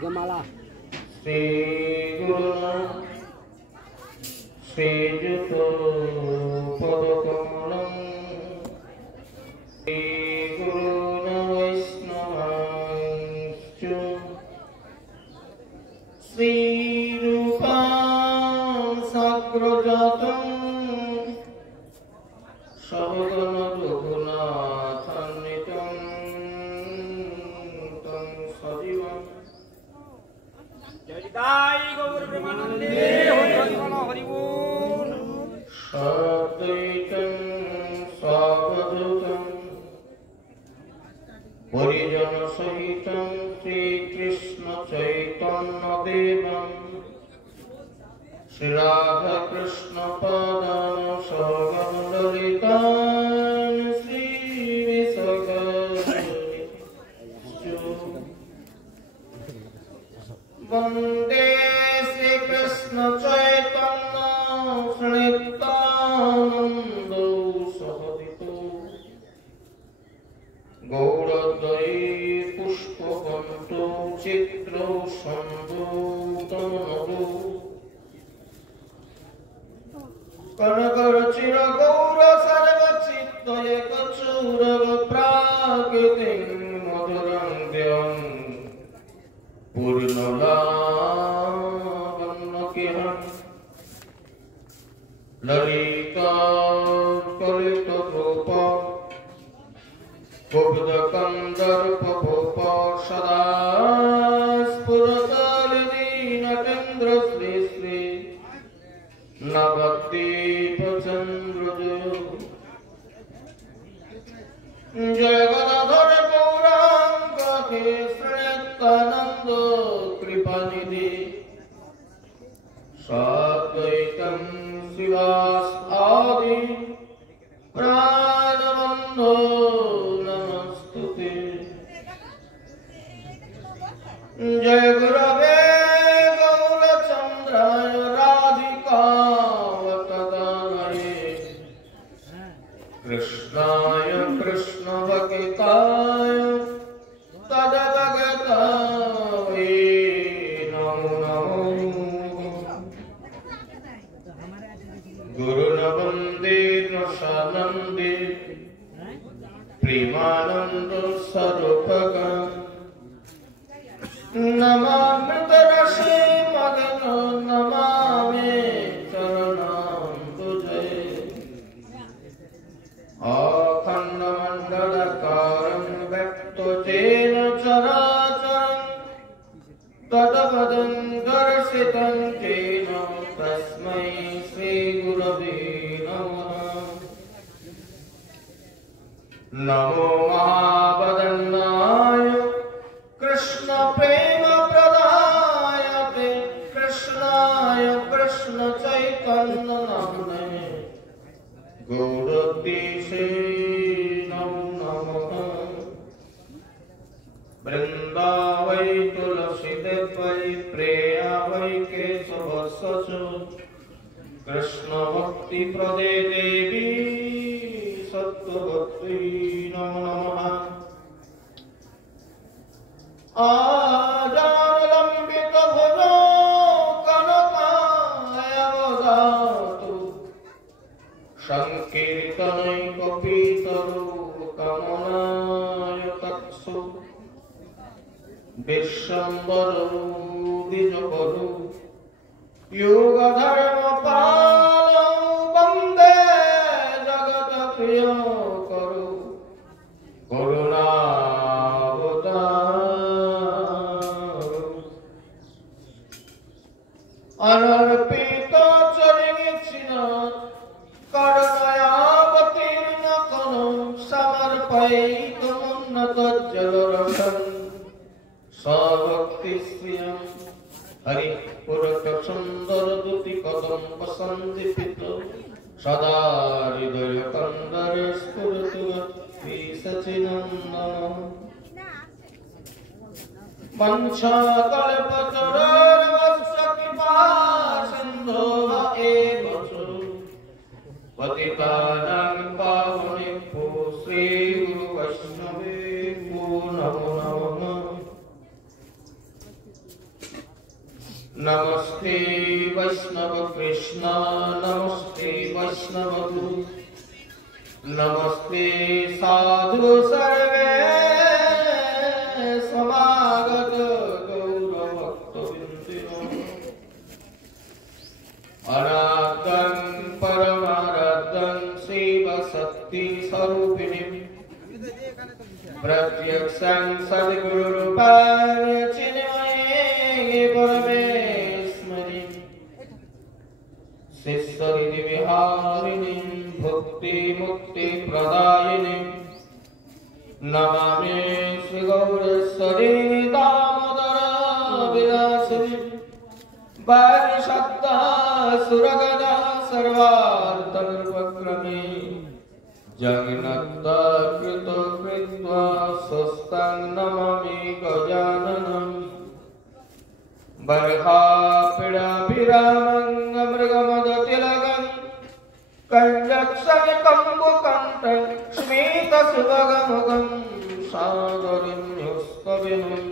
Gemala. Sri Guru Sri Juto Padakamanam Sri Guru Vaishnavanschu Sri Rupa Sagrajatam Savagana Raghunathannitam Tam Sadivam Jai Gaur Premanande Hari Bol Sadaitam Savadutam Parijana Sahitam Sri Krishna Chaitanya Devam Sri Radha Krishna Padan Sagam Lalitam Sri Visakhastu Vande Sri Krishna Chaitanya Sri Nityananda Sahadito Gauradai Pushpakanto Chitra Sambhutamadu Kanakarachira Gaura Sarva Chitta Ekachura Prakritim Madhuram Dhyam Purnalavanakiham Lalita Kalita Rupa Kubdakandarpa Bhupa Sada Spuratalini Natendra Sri Sri Navati Pachandraja Jagadadhara Gauranga Kesritananda Kripanidhi Sadvaitam Sivas Adi Pranamando Namastute Jai Gurave Gaura Chandraya Radhika Vatadanaye Krishnaya Krishna Bhakitaya Tadavagataye Namo Namo Guru Navande Rasanande Premananda Sarupagam Namamrita Rashi Magana Namame Charanam Tujhe Akhanda Mandalakaram Vyakto Jena Characharam Tadapadam Darsitam Jena Tasmai Sri Gurave Namaha Namo Mahabadannaya Krishna Prema Pradayate Krishnaya Krishna Chaitanya Namane Gauradeshe Namo Namaha Vrindavai Tulasi Devai Preyavai Kesavasacho Krishna Bhakti Prade Devi Sattva Bhakti Namo Namaha Ajanalambita bhajo kanakaya vadatu Sankirtanai kapitaru kamanaya tatsu Vishambharu Dijavaru Yoga Dharma Palam Vande Jagata Priya Karu Karuna Anarpita Charichina Karanaya Patirna Kanam Samarpaitam Unnata Jalarasam Savakti Sriyam Hari Purata Chandara Duti Kadam Pasandipito Sada Hridaya Kandara Spuratuva Visachinam Mancha Kalpacharar Vasyakipa Sindhova Evachu Patitanam Pavanippu Sri Guru Vaishnave Namo Namo नमस्ते वैष्णव कृष्ण नमस्ते वैष्णव गुरु नमस्ते साधु सर्वे समागत गौरभक्तवृन्दिनो अनाद्यं परमाराध्यं शिवशक्ति स्वरूपिणीं प्रत्यक्षं सद्गुरुरूपाय चिन्मये परमेश्वरीं शिष्यहृदि विहारिणीं भक्ति मुक्ति प्रदायिनीं नमामि श्री गौरेश्वरी दामोदर विलासिनीं वारिशब्दा सुरगदा सर्वार्थनिर्वक्रमे जगन्नाथ कृत कृत्वा स्वस्तं नमामि गजाननं बर्हापीडाभिरामं मृगमदतिलकं कञ्जक्षमिकम्बुकण्ठं स्मितसुभगमुखं सादरन्यस्तविनं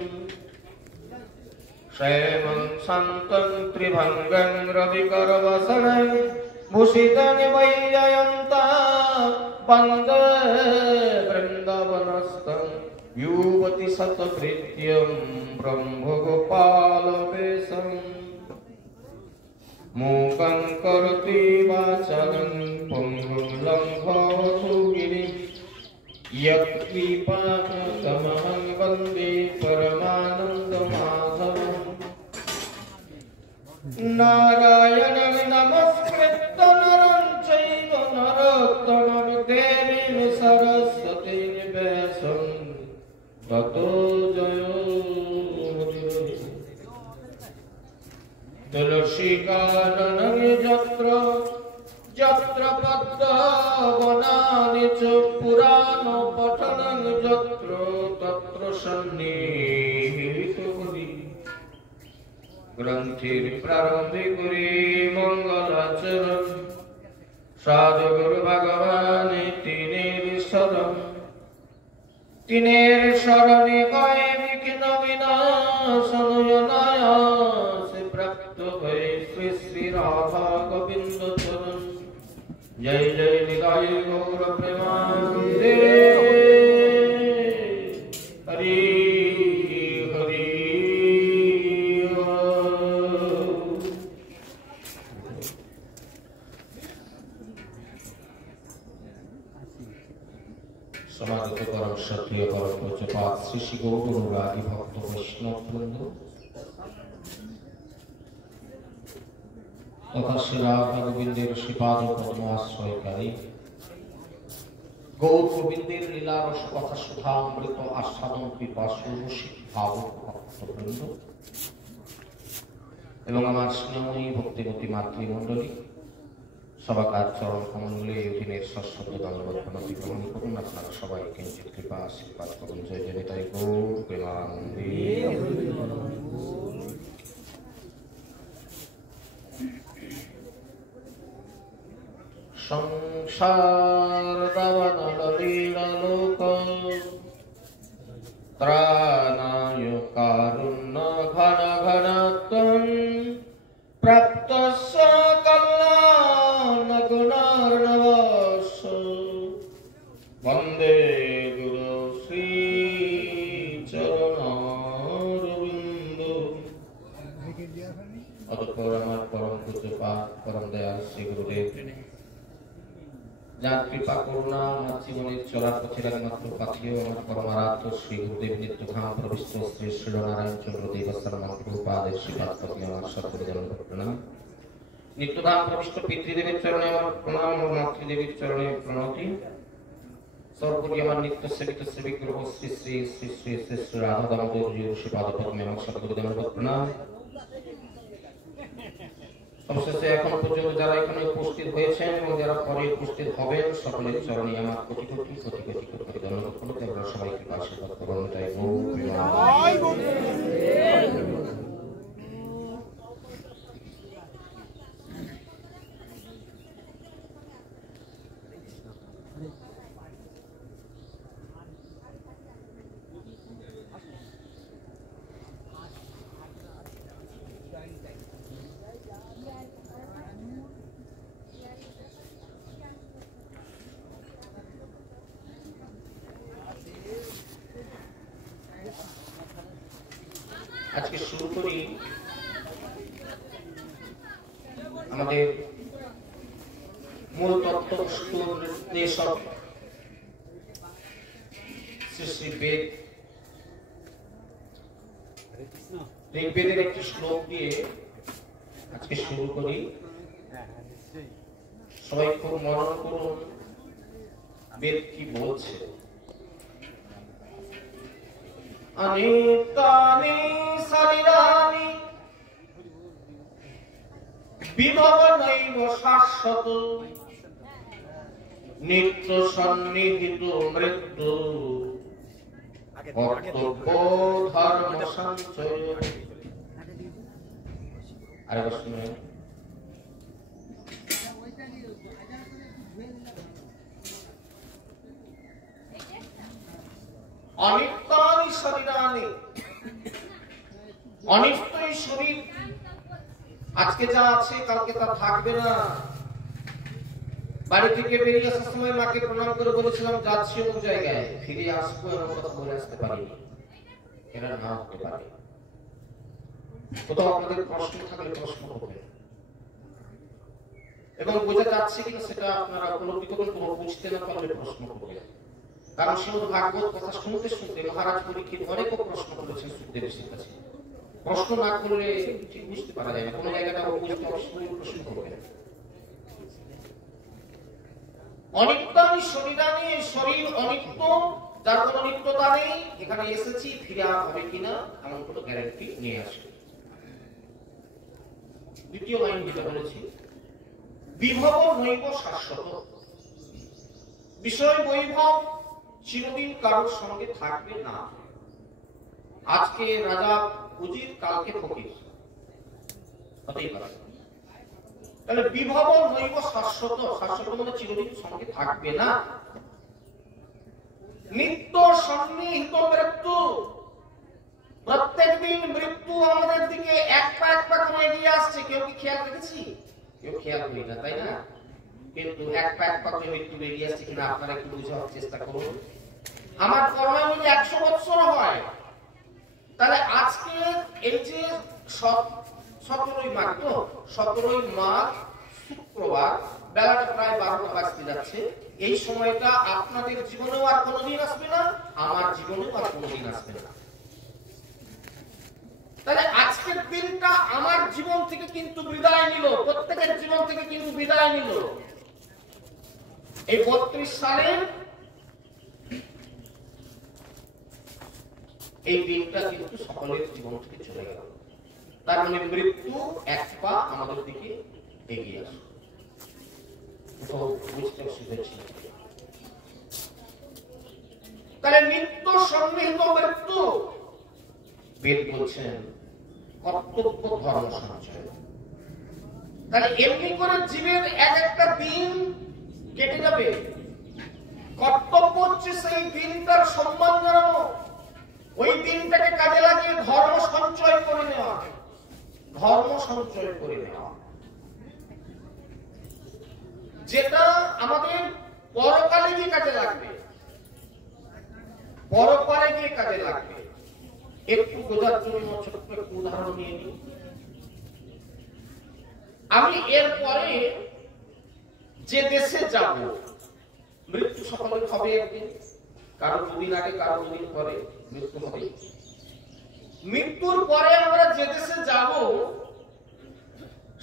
क्षेमं शान्तं त्रिभङ्गं रविकरवसनं भूषितं वैजयन्ता वन्दे वृन्दावनस्थं युवति शतभृत्यं ब्रह्मगोपालवेशं मूकं करोति वाचालं पङ्गुं लङ्घयतु गिरिं यत्कृपातमहं वन्दे परमानन्दमाधवम् नारायणं नमस्कृत्य नरं चैव नरोत्तमं देवीं सरस्वतीं व्यासं ततो जयोमुदीरये तुलसीकाननं यत्र यत्र पद्मवनानि च पुराणपठनं यत्र तत्र सन्निहितो हरिः ग्रंथिर प्रारंभे गुरे मंगलाचरण साधु गुरु भगवान तिनेर शरणे गए विघ्न विनाशन से प्राप्त भय श्री श्री राधा गोविंद चरण जय जय निताय गौर प्रेमानंदे हरि समागत परम क्षत्रिय परम पूज्यपाद श्री श्री गौरंगादि भक्त वैष्णव वृंद तथा श्री राधा गोविंदेर श्रीपाद पद्माश्रयकारी गौर गोविंदेर लीला रस कथा सुधामृत आस्वादन पिपासु रसिक भावक भक्तवृंद এবং আমার স্নেহময়ী ভক্তিমতী মাতৃমণ্ডলী সবাকার চরণ কমলে অধীনের সশ্রদ্ধ দণ্ডবত প্রণতি গ্রহণ করুন আপনারা সবাই কিঞ্চিত কৃপা আশীর্বাদ করুন জয় জয় নিতাই গৌর প্রেমানন্দে সংসার দাবানলীলালোক ত্রাণায় কারুণ্য ঘন ঘনত্বম প্রাপ্তস্য কল্যাণ গুণার্ণবস্য বন্দে গুরু শ্রী চরণারবিন্দ। অতঃপর আমার পরম পূজ্যপাদ পরম দয়াল শ্রী গুরুদেব যার কৃপা করুণা আমার জীবনের চলার পথের একমাত্র পাথেয় আমার পরমারাধ্য শ্রী গুরুদেব নিত্যধাম প্রবিষ্ট শ্রী শ্রীনারায়ণ চন্দ্র দেবস্থান প্রভুপাদের শ্রীপাদ প্রতি আমার সকলে জন্ম প্রণাম। নিত্যধাম প্রবিষ্ট পিতৃদেবের চরণে আমার প্রণাম ও মাতৃদেবীর চরণে প্রণতি। সর্বোপরি আমার নিত্য সেবিত সেবিক গুরু শ্রী শ্রী শ্রী শ্রী শ্রী শ্রী রাধা দামোদর জিউর শ্রীপাদ প্রতি আমার সকলে জন্ম প্রণাম। অবশেষে এখন পর্যন্ত যারা এখানে উপস্থিত হয়েছেন এবং যারা পরে উপস্থিত হবেন সকলের চরণে আমার কোটি কোটি কোটি কোটি কোটি ধন্যবাদ করতে আপনারা সবাইকে আশীর্বাদ করুন। তাই আজকে শুরু করি আমাদের মূল তত্ত্ব নির্দেশক শ্রী শ্রী বেদ ঋগ্বেদের একটি শ্লোক দিয়ে আজকে শুরু করি। সবাই খুব মনন করুন বেদ কি বলছে। অনিত্যানি শরীরানি বিভবনৈব শাশ্বত নিত্য সন্নিহিত মৃত্যু কর্তব্য ধর্ম সঞ্চয়। আরেকবার শুনুন। অনিত্যানি শরীরানি, অনিত্যই শরীর। আজকে যা আছে কালকে তা থাকবে না। বাড়ি থেকে বেরিয়ে আসার সময় মাকে প্রণাম করে বলেছিলাম যাচ্ছি অমুক জায়গায়, ফিরে আসবো এমন কথা বলে আসতে পারিনি। এরা না হতে পারে। কোথাও আপনাদের প্রশ্ন থাকলে প্রশ্ন করবেন এবং বোঝা যাচ্ছে কিনা সেটা আপনারা উপলব্ধি করবেন। বুঝতে না পারলে প্রশ্ন করবেন। কারণ শ্রীমদ ভাগবত কথা শুনতে শুনতে মহারাজ পরীক্ষিত অনেক প্রশ্ন করেছেন সুখদেব ঋষির কাছে। প্রশ্ন না করলে ঠিক বুঝতে পারা যায় না। কোনো জায়গাটা বুঝতে অবশ্যই প্রশ্ন করবেন। অনিত্যানি শরীরানি, শরীর অনিত্য, যার কোনো নিত্যতা নেই। এখানে এসেছি, ফিরে হবে কিনা এমন কোনো গ্যারান্টি নিয়ে আসবে। দ্বিতীয় লাইন যেটা বলেছি, বিভব নৈব শাশ্বত। বিষয় বৈভব চিরদিন কারোর সঙ্গে থাকবে না। আজকে রাজা উজির, কালকে ফকির হতেই পারে। তাহলে বিভব নৈব শাশ্বত, শাশ্বত মানে চিরদিন সঙ্গে থাকবে না। নিত্য সন্নিহিত মৃত্যু, প্রত্যেকদিন মৃত্যু আমাদের দিকে এক পা করে এগিয়ে আসছে। কেউ কি খেয়াল রেখেছি? কেউ খেয়াল করি না, তাই না? কিন্তু এক পা করে মৃত্যু এগিয়ে আসছে কিনা আপনারা একটু বুঝার চেষ্টা করুন। আমার করোনা যদি 100 বছর হয়, তাহলে আজকে এই যে 17ই মাঘ, তো 17ই মাঘ শুক্রবার, বেলাটা প্রায় 12টা বাজতে যাচ্ছে। এই সময়টা আপনাদের জীবনেও আর কোনোদিন আসবে না, আমার জীবনেও আর কোনোদিন আসবে না। তাহলে আজকের দিনটা আমার জীবন থেকে কিন্তু বিদায় নিল, প্রত্যেকের জীবন থেকে কিন্তু বিদায় নিল। এই 32 সালের এই দিনটা কিন্তু সকলের জীবন থেকে চলে গেল। তার মানে মৃত্যু এক পা আমাদের দিকে এগিয়ে আসে। বুঝতে অসুবিধা ছিল। তাহলে নিত্য সন্নিহিত মৃত্যু, বেদ বলছেন কর্তব্য ধর্ম সঞ্চয়। তাহলে এমনি করে জীবের এক একটা দিন কেটে যাবে। কর্তব্য হচ্ছে সেই দিনটার সম্মান জানানো, ওই দিনটাকে কাজে লাগিয়ে ধর্ম সঞ্চয় করে নেওয়া, ধর্ম সঞ্চয় করে নেওয়া, যেটা আমাদের পরকালে গিয়ে কাজে লাগবে, পরকালে গিয়ে কাজে লাগবে। একটু বোঝার জন্য ছোট্ট একটু উদাহরণ নিয়ে নিই। আমি এরপরে যে দেশে যাব, মৃত্যু সকলের হবে একদিন, কারো 2 দিন আগে, কারো 2 দিন পরে মৃত্যু হবে। মৃত্যুর পরে আমরা যে দেশে যাব,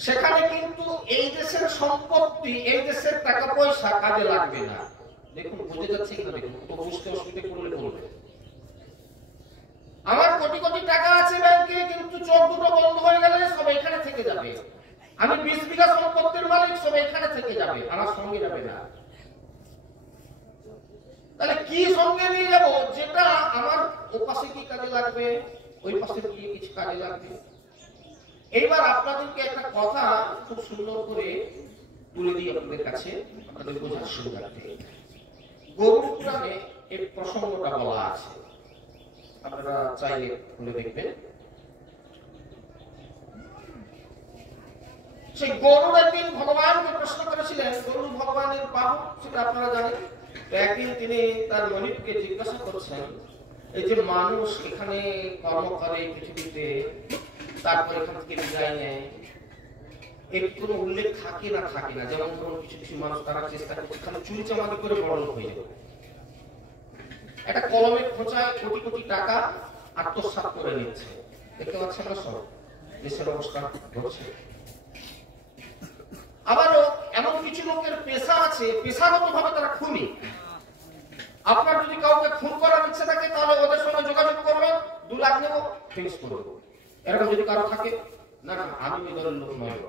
সেখানে কিন্তু এই দেশের সম্পত্তি, এই দেশের টাকা পয়সা কাজে লাগবে না। দেখুন বুঝে যাচ্ছে কিনা দেখুন, তো বুঝতে অসুবিধা করলে বলবে। আমার কোটি কোটি টাকা আছে ব্যাংকে, কিন্তু চোখ দুটো বন্ধ হয়ে গেলে সব এখানে থেকে যাবে। আমি 20 বিঘা সম্পত্তির মালিক, সব এখানে থেকে যাবে, আমার সঙ্গে যাবে না। তাহলে কি সঙ্গে নিয়ে যাব? যেটা আমার ওপাশে কি কাজে লাগবে, ওই পাশে কি কিছু কাজে লাগবে। এইবার আপনাদেরকে একটা কথা খুব সুন্দর করে তুলে দিই আপনাদের কাছে, আপনাদের বোঝার সুবিধার্থে। গরুড় পুরাণে এই প্রসঙ্গটা বলা আছে, আপনারা চাইলে খুলে দেখবেন। সেই গরুড় একদিন ভগবানকে প্রশ্ন করেছিলেন। গরুড় ভগবানের বাহক, সেটা আপনারা জানেন। একদিন তিনি তার মনিবকে জিজ্ঞাসা করছেন এই যে মানুষ এখানে কর্ম করে পৃথিবীতে, তারপর এখান থেকে বিদায় নেয়, এর কোনো উল্লেখ থাকে না থাকে না। যেমন ধরুন কিছু কিছু মানুষ তারা চেষ্টা করে খালি চুরি চামারি করে বড় হয়ে যাবে, একটা কলমের খোঁচায় কোটি কোটি টাকা আত্মসাৎ করে নিচ্ছে। দেখতে পাচ্ছেন না সব দেশের অবস্থা ঘটছে। আবারও এমন কিছু লোকের পেশা আছে, পেশাগত ভাবে তারা খুনি। আপনার যদি কাউকে খুন করার ইচ্ছে থাকে তাহলে ওদের সঙ্গে যোগাযোগ করবেন, 2 লাখ নেব, ফিনিশ করে দেবো। এরকম যদি কারো থাকে, না না আমি ওই দলের লোক নয়,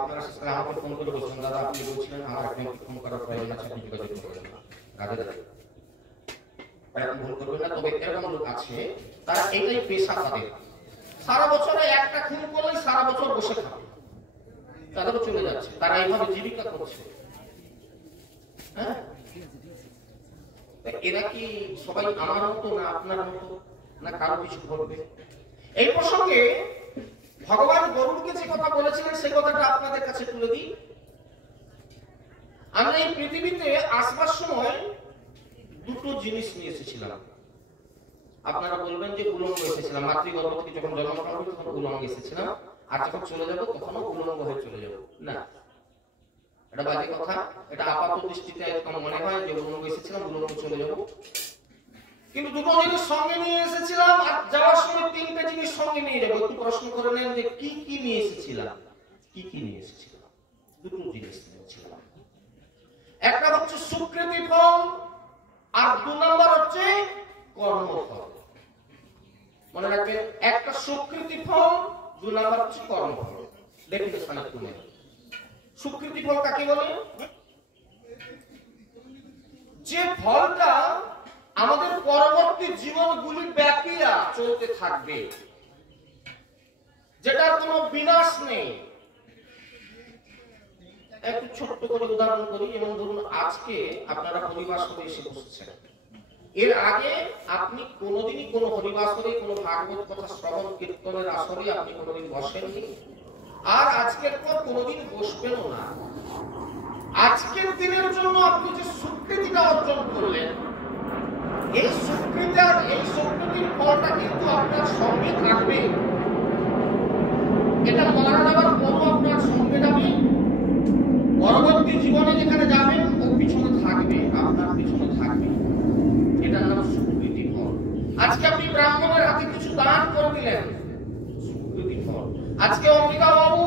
আপনারা সেখানে আমাকে ফোন করে বলছেন দাদা আপনি বলছিলেন আমার একজনকে ফোন করার প্রয়োজন আছে, আপনি যোগাযোগ করবেন না, কাজে দেয় এরকম ভুল করবেন না। তবে এরকম লোক আছে তারা এটাই পেশা তাদের, সারা বছরে একটা খুন করলেই সারা বছর বসে খাবে, তাদেরও চলে যাচ্ছে, তারা এইভাবে জীবিকা করছে। হ্যাঁ, এরা কি সবাই আমার মতো না আপনার মতো, না কারো কিছু করবে? এই প্রসঙ্গে ভগবান গরুড়কে যে কথা বলেছিলেন সেই কথাটা আপনাদের কাছে তুলে দিই। আমরা এই পৃথিবীতে আসবার সময় 2টো জিনিস নিয়ে এসেছিলাম। আপনারা বলবেন যে উলঙ্গ এসেছিলাম, মাতৃগর্ভ থেকে যখন জন্মগ্রহণ করি তখন উলঙ্গ এসেছিলাম, আর যখন চলে যাব তখনও উলঙ্গ হয়ে চলে যাব। না, এটা বাজে কথা। এটা আপাত দৃষ্টিতে একদম মনে হয় যে উলঙ্গ এসেছিলাম, উলঙ্গ চলে যাব। কিন্তু 2টো জিনিস সঙ্গে নিয়ে এসেছিলাম, আর যাওয়ার সময় 3টে জিনিস সঙ্গে নিয়ে যাবো। একটু প্রশ্ন করে নেন যে কি কি নিয়ে এসেছিলাম। কি কি নিয়ে এসেছিলাম? 2টো জিনিস নিয়ে এসেছিলাম। একটা হচ্ছে সুকৃতি ফল, আর 2 নম্বর হচ্ছে কর্মফল। মনে রাখবেন, একটা সুকৃতি ফল, 2 নম্বর হচ্ছে কর্মফল। দেখুন স্থানে তুলে সুকৃতি ফল কাকে বলে? যে ফলটা আমাদের পরবর্তী জীবনগুলি ব্যাপিয়া চলতে থাকবে, যেটার কোনো বিনাশ নেই। একটু ছোট্ট করে উদাহরণ করি। যেমন ধরুন আজকে আপনারা হরিবাসরে এসে বসেছেন, এর আগে আপনি কোনোদিনই কোনো হরিবাসরে, কোনো ভাগবত কথা শ্রবণ কীর্তনের আসরে আপনি কোনোদিন বসেননি, আর আজকের পর কোনোদিন বসবেনও না। আজকের দিনের জন্য আপনি যে স্বীকৃতিটা অর্জন করলেন, এই স্বীকৃতি আর এই স্বীকৃতির ফলটা কিন্তু আপনার সঙ্গে থাকবে। এটা মারা যাবার পরও আপনার সঙ্গে যাবে, পরবর্তী জীবনে যেখানে যাবেন ও পিছনে থাকবে, আপনার পিছনে থাকবে। এটার নাম স্বীকৃতি ফল। আজকে আপনি ব্রাহ্মণের হাতে কিছু দান করে দিলেন, স্বীকৃতি ফল। আজকে অম্বিকা বাবু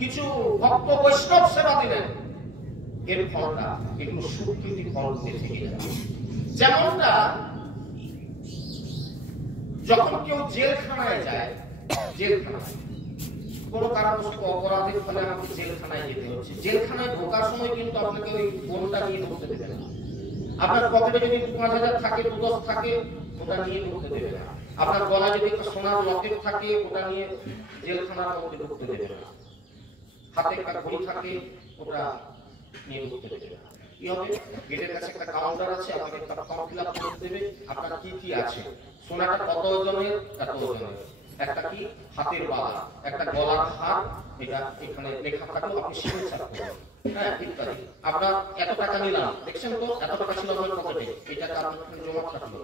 কিছু ভক্ত বৈষ্ণব সেবা দিলেন, এর ফলটা এগুলো স্বীকৃতি ফল থেকে যাবে। যেমনটা যখন কেউ জেলখানায় যায়, জেলখানায় কোনো কারণবশত অপরাধের ফলে আমাকে জেলখানায় যেতে হচ্ছে, জেলখানায় ঢোকার সময় কিন্তু আপনাকে ওই ফোনটা নিয়ে ঢুকতে দেবে না। আপনার পকেটে যদি 5,000 থাকে, 10 থাকে, ওটা নিয়ে ঢুকতে দেবে না। আপনার গলায় যদি একটা সোনার লকেট থাকে, ওটা নিয়ে জেলখানার মধ্যে ঢুকতে দেবে না। হাতে একটা ঘড়ি থাকে, ওটা নিয়ে ঢুকতে দেবে না। কি হবে? গেটের কাছে একটা কাউন্টার আছে, আপনাকে একটা ফর্ম ফিল আপ করতে দেবে। আপনার কি কি আছে, সোনাটা কত ওজনের, এত ওজনের, একটা কি হাতের বালা, একটা গলার হার, এটা এখানে লেখা থাকলো, আপনি সিগনেচার করবেন। হ্যাঁ, ইত্যাদি। আপনার এত টাকা নিলাম, দেখছেন তো এত টাকা ছিল আপনার পকেটে, এই টাকা আপনার জমা থাকলো,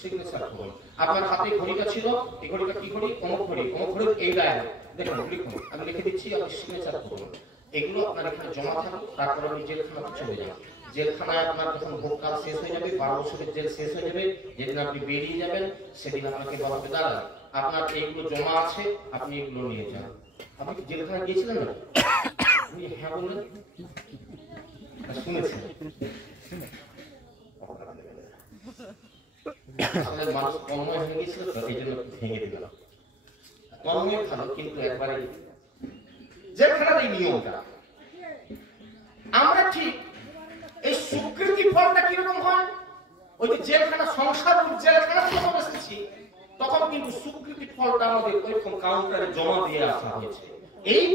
সিগনেচার করুন। আপনার হাতে ঘড়িটা ছিল, এই ঘড়িটা কি ঘড়ি? অমুক ঘড়ি, অমুক ঘড়ির এই ডায়াল, দেখুন লিখুন, আমি লিখে দিচ্ছি, আপনি সিগনেচার করুন। এগুলো আপনার এখানে জমা থাকলো, তারপর আপনি জেলখানাতে চলে যান। জেলখানায় আপনার যখন ভোটকাল শেষ হয়ে যাবে, 12 বছরের জেল শেষ হয়ে যাবে, যেদিন আপনি বেরিয়ে যাবেন সেদিন আপনাকে বলা হবে দাদা আপনার এইগুলো জমা আছে, আপনি এগুলো নিয়ে যান। আপনি কি জেলখানায় গিয়েছিলেন না? আপনি হ্যাঁ বললেন, শুনেছেন। আসলে মানুষ কর্ময় হয়ে গেছিল তো, এই জন্য ভেঙে দিলাম। কর্ময় ভালো, কিন্তু একবারে জেলখানার এই নিয়মটা আমরা ঠিক এই স্বীকৃতি ফলটা কিরকম হয়? ওই যে জেলখানা, সংসার জেলখানা যখন এসেছি তখন কিন্তু স্বীকৃতি ফলটা আমাদের ওইরকম কাউন্টারে জমা দিয়ে আসা হয়েছে। এই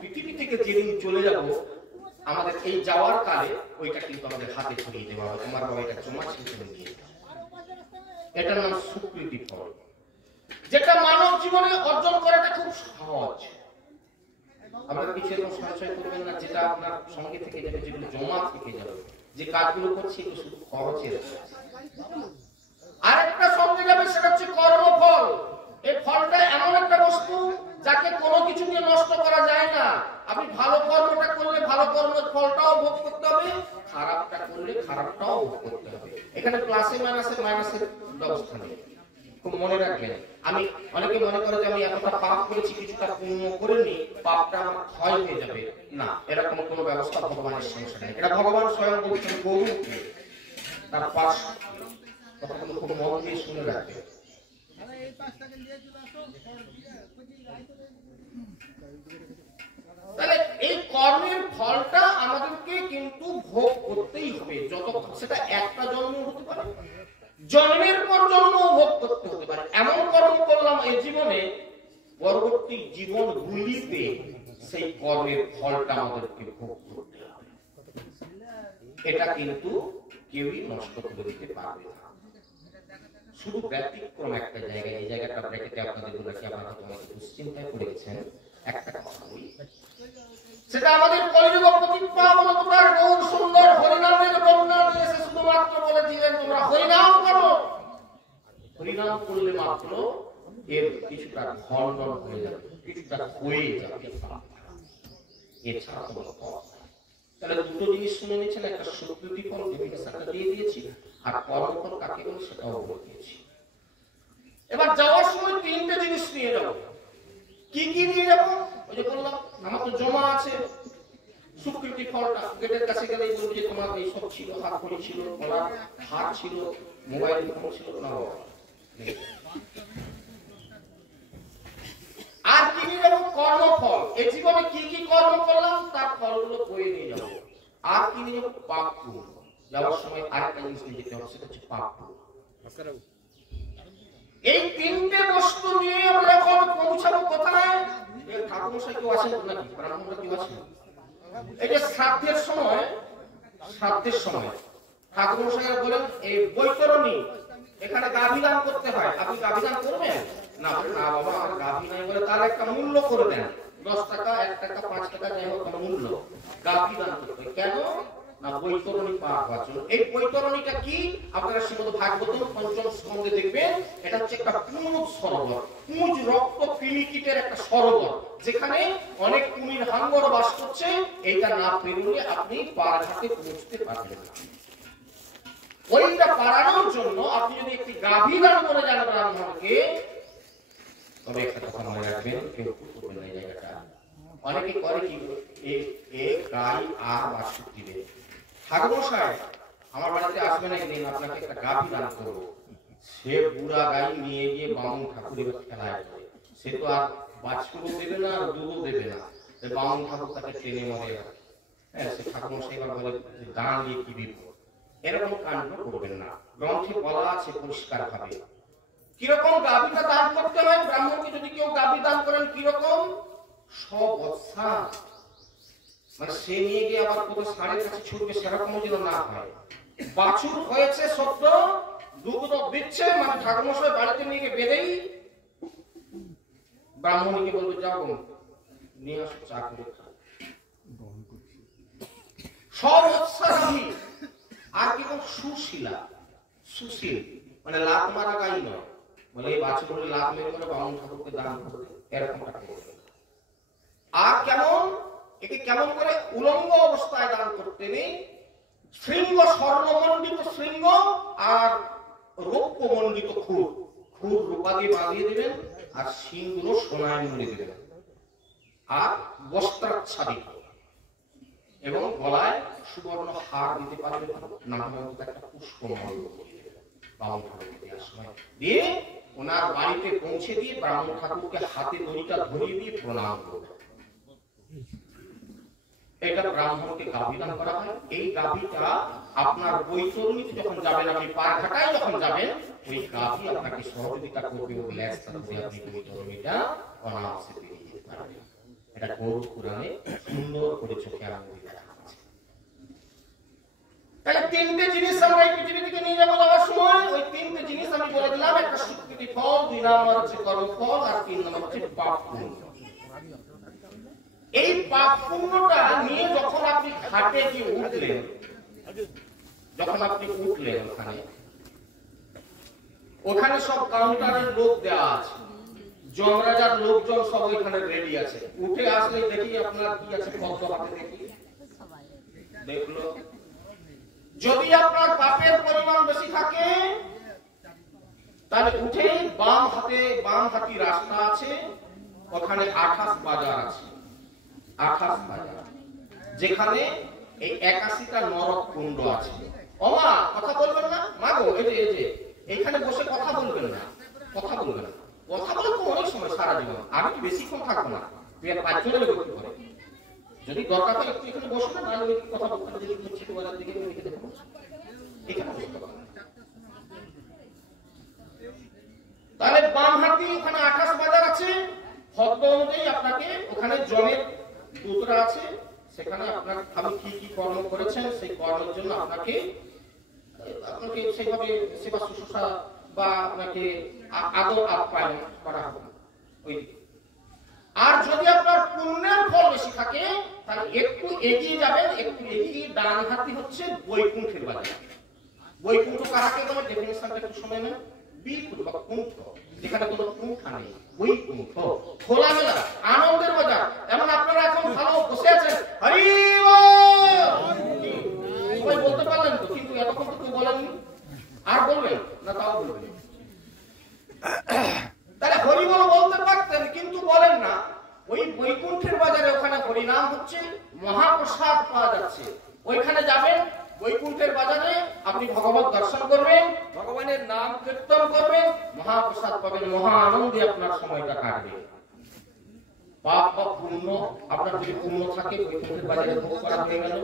পৃথিবী থেকে যেদিন চলে যাব, আমাদের এই যাওয়ার কালে ওইটা কিন্তু আমাদের হাতে ছড়িয়ে দেওয়া হবে, তোমার বাবা এটা জমা ছিল নিয়ে। এটার নাম স্বীকৃতি ফল, যেটা মানব জীবনে অর্জন করাটা খুব সহজ। আপনারা কিছু এরকম সঞ্চয় করবেন না যেটা আপনার সঙ্গে থেকে যাবে, যেগুলো জমা থেকে যাবে। যে কাজগুলো করছি এগুলো শুধু খরচের। আরেকটা সঙ্গে যাবে, সেটা হচ্ছে কর্মফল। এই ফলটা এমন একটা বস্তু যাকে কোনো কিছু দিয়ে নষ্ট করা যায় না। আপনি ভালো কর্মটা করলে ভালো কর্মের ফলটাও ভোগ করতে হবে, খারাপটা করলে খারাপটাও ভোগ করতে হবে। এখানে প্লাসে মাইনাসের ব্যবস্থা নেই, খুব মনে রাখবেন। আমি অনেকে মনে করে যে আমি এতটা পাপ করেছি, কিছুটা পুণ্য করিনি, পাপটা আমার ক্ষয় হয়ে যাবে। না, এরকম কোনো ব্যবস্থা ভগবানের সংসারে নেই। এটা ভগবান স্বয়ং বলছেন গরুকে। তার পাশ কথাগুলো খুব মন দিয়ে শুনে রাখবে। তাহলে এই কর্মের ফলটা আমাদেরকে কিন্তু ভোগ করতেই হবে, যত সেটা একটা জন্ম হতে পারে, জন্মের পর জন্ম ভোগ করতে হতে পারে। এমন কর্ম করলাম এই জীবনে, পরবর্তী জীবনগুলিতে সেই কর্মের ফলটা আমাদেরকে ভোগ করতে হবে। এটা কিন্তু কেউই নষ্ট করে দিতে পারবে না। শুধু ব্যতিক্রম একটা জায়গায়, এই জায়গাটা ব্র্যাকেটে আপনাদের বলে রাখি, আপনারা তোমাকে দুশ্চিন্তায় পড়ে গেছেন। একটা কথা বলি, সেটা আমাদের কলিযুগ প্রতিপাবন অবতার গৌর সুন্দর হরিনামের বর্ণনা দিয়ে এসে শুধুমাত্র বলে দিলেন তোমরা হরিনাম করো। হরিনাম করলে মাত্র এর কিছুটা খণ্ডন হয়ে যাবে, কিছুটা হয়ে যাবে, এছাড়া কোনো পথ। তাহলে দুটো জিনিস শুনে নিচ্ছেন, একটা স্বীকৃতি ফল ডেফিনেশনটা দিয়ে দিয়েছি, আর কর্মফল কাকে বলে সেটাও বলে দিয়েছি। এবার যাওয়ার সময় তিনটে জিনিস নিয়ে যাবো। কি কি নিয়ে যাবো? ওই যে বললাম আমার তো জমা আছে স্বীকৃতি ফলটা, গেটের কাছে গেলেই বলবো যে তোমার এই সব ছিল, হাত ঘড়ি ছিল, গলার হাত ছিল, মোবাইল ফোন ছিল না। আর কি নিয়ে যাবো? কর্মফল। এই জীবনে কি কি কর্ম করলাম তার ফলগুলো বয়ে নিয়ে যাবো। আর কি নিয়ে যাবো? পাপ পুণ্য। যাওয়ার সময় আরেকটা জিনিস নিয়ে যেতে হবে, সেটা হচ্ছে পাপ পুণ্য। এই তিনটে বস্তু নিয়ে আমরা যখন পৌঁছাবো কোথায়? ঠাকুরমশাই কেউ আছেন নাকি? ব্রাহ্মণরা কেউ আছেন? এই যে শ্রাদ্ধের সময় ঠাকুরমশাইরা বলেন এই বৈতরণী, এখানে গাভী দান করতে হয়। আপনি গাভী দান করবেন না? না বাবা, আমার গাভী নাই বলে তার একটা মূল্য করে দেন, 10 টাকা, 1 টাকা, 5 টাকা, যাই হোক মূল্য গাভী দান করতে হয়। কেন না? বৈতরণী পাওয়ার জন্য। এই বৈতরণীটা কি? আপনারা শ্রীমদ্ ভাগবতম পঞ্চম স্কন্ধে দেখবেন, এটা হচ্ছে একটা পুঁজ সরোবর, পুঁজ রক্ত পিলিকিটের একটা সরোবর, যেখানে অনেক কুমির হাঙ্গর বাস করছে। এইটা না পেরোলে আপনি পারঘাটে পৌঁছতে পারবেন না। ওইটা পারানোর জন্য আপনি যদি একটি গাভী দান করে যান ব্রাহ্মণকে, তবে একটা কথা মনে রাখবেন, কেউ করবেন না এই জায়গাটা। অনেকে করে কি, এক গাই আর বাছুর দিবে। ঠাকুরমশাই আমার বাড়িতে আসবেন একদিন, আপনাকে একটা গাভী দান করবো। সে বুড়া গাই নিয়ে গিয়ে বামুন ঠাকুরের খেলায় করে, সে তো আর বাছুরও দেবে না, দুধও দেবে না। বামুন ঠাকুর তাকে টেনে মরে। হ্যাঁ, সে ঠাকুরমশাই এবার বলে দান দিয়ে কি বিপদ। এরকম কাণ্ড করবেন না। গ্রন্থে বলা আছে পরিষ্কার ভাবে কিরকম গাভীটা দান করতে হয়। ব্রাহ্মণকে যদি কেউ গাভী দান করেন, কিরকম? সবৎসা, মানে সে নিয়ে গিয়ে আবার পুরো ষাঁড়ের কাছে ছুটবে, সেরকম যেন না হয়। বাছুর হয়েছে সদ্য, দুধ দিচ্ছে, মানে ঠাকুরমশাই বাড়িতে নিয়ে গিয়ে বেঁধেই ব্রাহ্মণীকে বলবে যাও নিয়ে আসো চা করে খাও। সবৎসা গাভী। আর কি সুশীলা, সুশীল মানে লাত মারা গাই নয়, বলে এই বাছুর লাত মেরে করে বামুন ঠাকুরকে দান করবে, এরকমটা করবে। আর কেমন? একে কেমন করে? উলঙ্গ অবস্থায় দান করতে নেই। শৃঙ্গ, স্বর্ণমণ্ডিত শৃঙ্গ আর রৌপ্য মণ্ডিত খুর, খুর রূপা দিয়ে বাঁধিয়ে দেবেন, আর শিংগুলো সোনায় মুড়ে দেবেন, আর বস্ত্রাচ্ছাদিত, এবং গলায় সুবর্ণ হার দিতে পারবেন না, একটা পুষ্পমল বামুন ঠাকুরকে দেওয়ার সময় দিয়ে ওনার বাড়িতে পৌঁছে দিয়ে ব্রাহ্মণ ঠাকুরকে হাতে দড়িটা ধরিয়ে দিয়ে প্রণাম করবেন। এটা ব্রাহ্মণকে গাভী দান করা হয়। এই গাভীটা আপনার বৈতরণীতে যখন যাবেন, আপনি পারঘাটায় যখন যাবেন, ওই গাভী আপনাকে সহযোগিতা করবে, ওই লেজটা ধরে আপনি বৈতরণীটা অনায়াসে পেরিয়ে যেতে পারবেন। এটা গৌর পুরাণে সুন্দর করে চোখে আঙুল দেখা আছে। তাহলে তিনটে জিনিস আমরা এই পৃথিবী থেকে নিয়ে যাবো যাওয়ার সময়। ওই তিনটে জিনিস আমি বলে দিলাম, একটা স্বীকৃতি ফল, 2 নম্বর হচ্ছে কর্মফল, আর 3 নম্বর হচ্ছে পাপ পুণ্য। এই পাপ পুণ্যটা নিয়ে যখন আপনি ঘাটে গিয়ে উঠলেন, ওখানে ওখানে সব কাউন্টারের লোক দেওয়া আছে, যমরাজার লোকজন সব ওইখানে রেডি আছে। উঠে আসলে দেখি আপনার কি আছে পদ্ম হাতে, দেখি দেখলো। যদি আপনার পাপের পরিমাণ বেশি থাকে তাহলে উঠে বাম হাতি রাস্তা আছে, ওখানে 28 বাজার আছে, 28 বাজার, যেখানে এই 81টা নরক কুণ্ড আছে। ওমা কথা বলবেন না মা গো, এই যে এইখানে বসে কথা বলবেন না, কথা বলবেন না। কথা বলে তো অনেক সময় সারা জীবন, আমি কি বেশিক্ষণ থাকবো না, 5 জনের করতে পারে। যদি দরকার হয় একটু এখানে বসো না, নাহলে ওই কথা বলতে যদি ছোট বাজার দিকে দেখো এখানে বসতে পারো। তাহলে বাম হাতি ওখানে 28 বাজার আছে, ভদ্র অনুযায়ী আপনাকে ওখানে জনের দুতরা আছে, সেখানে আপনার আপনি কি কি কর্ম করেছেন সেই কর্মের জন্য আপনাকে সেইভাবে সেবা শুশ্রূষা বা আপনাকে আদর আপ্যায়ন করা হবে ওই। আর যদি আপনার পুণ্যের ফল বেশি থাকে তাহলে একটু এগিয়ে যাবেন, একটু এগিয়ে ডান হাতি হচ্ছে বৈকুণ্ঠের বাজার। বৈকুণ্ঠ কাকে বলে ডেফিনিশনটা একটু সময় নেন। বিকুণ্ঠ বা কুণ্ঠ, যেখানে কোনো কুণ্ঠা নেই, বৈকুণ্ঠ খোলামেলা আনন্দের বাজার। এমন আপনারা এখন ভালো বসে আছেন, হরি সবাই বলতে পারলেন তো, কিন্তু এতক্ষণ তো কেউ বলেননি। আর বলবেন না, তাও বলবেন। তাহলে হরি বল বলতে পারতেন কিন্তু বলেন না। ওই বৈকুণ্ঠের বাজারে ওখানে হরিনাম হচ্ছে, মহাপ্রসাদ পাওয়া যাচ্ছে, ওইখানে যাবেন। বৈকুণ্ঠের বাজারে আপনি ভগবত দর্শন করবেন, ভগবানের নাম কীর্তন করবেন, মহাপ্রসাদ পাবেন, মহা আনন্দে আপনার সময়টা কাটবে। পাপ বা পুণ্য, আপনার যদি পুণ্য থাকে বৈকুণ্ঠের বাজারে ভোগ করা হয়ে গেল,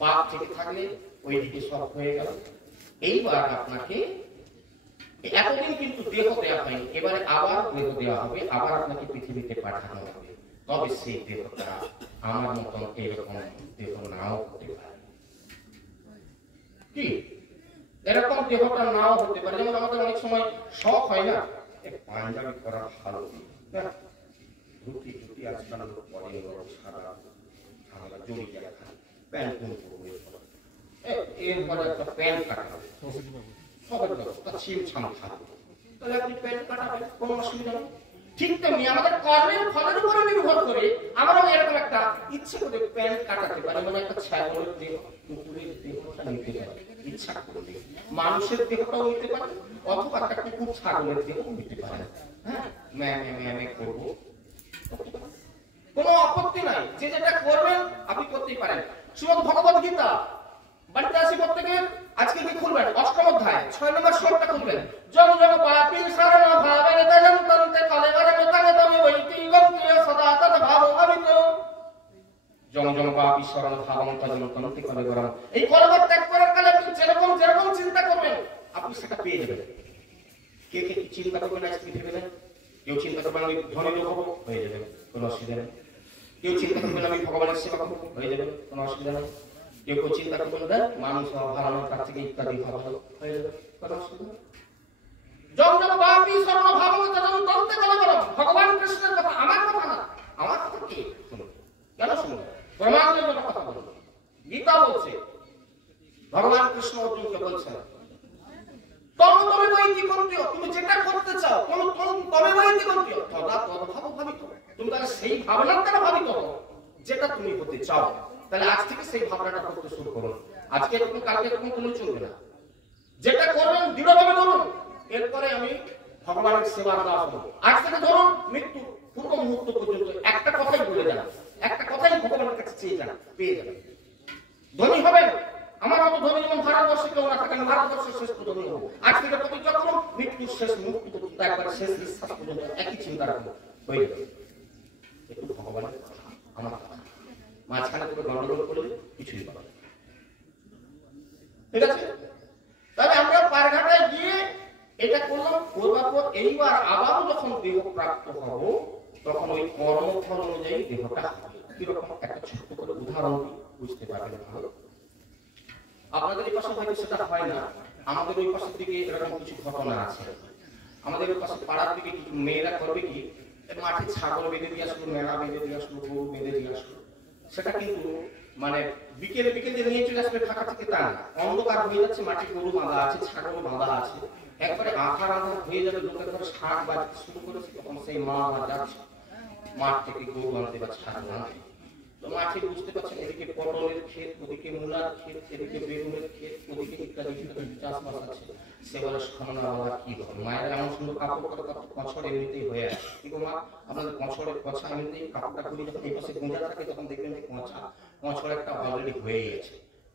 পাপ থেকে থাকলে ওইদিকে সব হয়ে গেল। এইবার আপনাকে এতদিন কিন্তু দেহ দেওয়া হয়নি, এবারে আবার দেহ দেওয়া হবে, আবার আপনাকে পৃথিবীতে পাঠানো হবে। তবে সেই দেহটা আমার মতন এরকম দেহ নাও হতে পারে। কি এরকম দেহটা নাও হতে পারে। যেমন আমাদের অনেক সময় শখ হয় না, পাঞ্জাবি করা ভালো, ধুতি ধুতি আজকাল পরে সাদা আমরা জড়ি দেখা প্যান্ট করবো, এরপরে একটা প্যান্ট কাটা হবে, সবার ছিম ছাম থাকবে, তাহলে আপনি প্যান্ট কাটাবেন, কোনো অসুবিধা নেই। ঠিক তেমনি আমাদের কর্মের ফলের উপরে নির্ভর করে আমরাও এরকম একটা ইচ্ছে করে প্যান্ট কাটাতে পারি, মানে একটা ছাগলের দেহ, কুকুরের দেহটা নিতে পারি ইচ্ছা করলে, মানুষের দেহটাও নিতে পারে, অথবা একটা কুকুর ছাগলের দেহ নিতে পারে। হ্যাঁ, ম্যামে করবো, কোনো আপত্তি নাই। যে যেটা করবেন আপনি করতেই পারেন। শ্রীমদ্ ভগবত গীতা বাড়িতে আসি প্রত্যেকের, আজকে কি খুলবেন? 8ম অধ্যায় 6 নম্বর শ্লোকটা খুলবেন। জম জম পাপী শরণ ভাবেন তজন্তন্তে কলেবরে মেতানে তমে বৈতি গন্তে সদা তদ ভাব অমিত। জম জম পাপী শরণ ভাবন তজন্তন্তে কলেবরে, এই কলেবর ত্যাগ করার কালে আপনি যেরকম চিন্তা করবেন আপনি সেটা পেয়ে যাবেন। কে কে চিন্তা করবেন আজকে ভেবে? কেউ চিন্তা করবেন আমি ধনী লোক হবো, হয়ে যাবে, কোনো অসুবিধা নেই। কেউ চিন্তা করবেন আমি ভগবানের সেবা করবো, হয়ে যাবে, কোনো অসুবিধা নেই। কেউ চিন্তা করবেন দেন মানুষ ভালো তার থেকে ইত্যাদি ভালো হয়ে যাবে, কোনো অসুবিধা নেই। জম জম পাপী শরণ ভাবন তজন্তন্তে কলেবরে, ভগবান কৃষ্ণের কথা, আমার কথা না। আমার কথা কি শুনুন, কেন শুনুন? ব্রহ্মাণ্ডের কথা বলুন। গীতা বলছে, ভগবান কৃষ্ণ অর্জুনকে বলছেন, তুমি যেটা করতে চাও তুমি তাহলে সেই ভাবনার দ্বারা ভাবিত হও যেটা তুমি হতে চাও। তাহলে আজ থেকে সেই ভাবনাটা করতে শুরু করুন। আজকে এরকম কালকে এরকম কোনো চলবে না। যেটা করবেন দৃঢ়ভাবে করুন, এরপরে আমি ভগবানের সেবার দাস হব। আজ থেকে ধরুন মৃত্যু পূর্ব মুহূর্ত পর্যন্ত একটা কথাই বলে যান, একটা কথাই ভগবানের কাছে চেয়ে যান, পেয়ে যাবেন। ধনী হবেন, আমার মতো ধনী যেমন ভারতবর্ষে কেউ না থাকেন, ভারতবর্ষের শ্রেষ্ঠ ধনী হবো। আজ থেকে প্রতিজ্ঞা করুন, মৃত্যুর শেষ মুহূর্ত পর্যন্ত একবার শেষ নিঃশ্বাস পর্যন্ত একই চিন্তা রাখবো, হয়ে যাবে। একটু ভগবানের কথা, আমার কথা, মাঝখানে করে গন্ডগোল করলে কিছুই পাবে, ঠিক আছে? তাহলে আমরা পারঘাটায় গিয়ে এটা করলাম, করবার পর এইবার আবারও যখন দেহ প্রাপ্ত হব তখন ওই কর্মফল অনুযায়ী দেহটা কিরকম একটা ছোট্ট করে উদাহরণ বুঝতে পারবেন ভালো। আপনাদের এই পাশে হয়তো সেটা হয় না, আমাদের ওই পাশের দিকে এরকম কিছু ঘটনা আছে। আমাদের ওই পাশে পাড়ার দিকে কিছু মেয়েরা করবে কি, মাঠে ছাগল বেঁধে দিয়ে আসলো, মেলা বেঁধে দিয়ে আসলো, গরু বেঁধে দিয়ে আসলো। সেটা কিন্তু মানে বিকেলে যে নিয়ে চলে আসবে ফাঁকা থেকে তা না, অন্ধকার হয়ে যাচ্ছে, মাঠে গরু বাঁধা আছে, ছাগল বাঁধা আছে, একবারে আধার হয়ে যাবে, লোকের ঘরে শাক বাজতে শুরু করেছে, তখন সেই মা যাচ্ছে মাঠ থেকে গরু আনতে বা ছাড় আনতে। তো মাঠে বুঝতে পারছেন এদিকে পটলের ক্ষেত, ওদিকে মূলার ক্ষেত, এদিকে বেগুনের ক্ষেত, ওদিকে ইত্যাদি চাষবাস আছে। সে বলে সামনা বাবা কি বল, মায়ের এমন সুন্দর কাপড় করে কছড় এমনিতেই হয়ে আছে। কিন্তু মা আপনাদের কছড়ের কছা এমনিতেই কাপড়টা খুলে যখন এই পাশে গোঁজা থাকে তখন দেখবেন যে কছড় একটা অলরেডি হয়ে গেছে।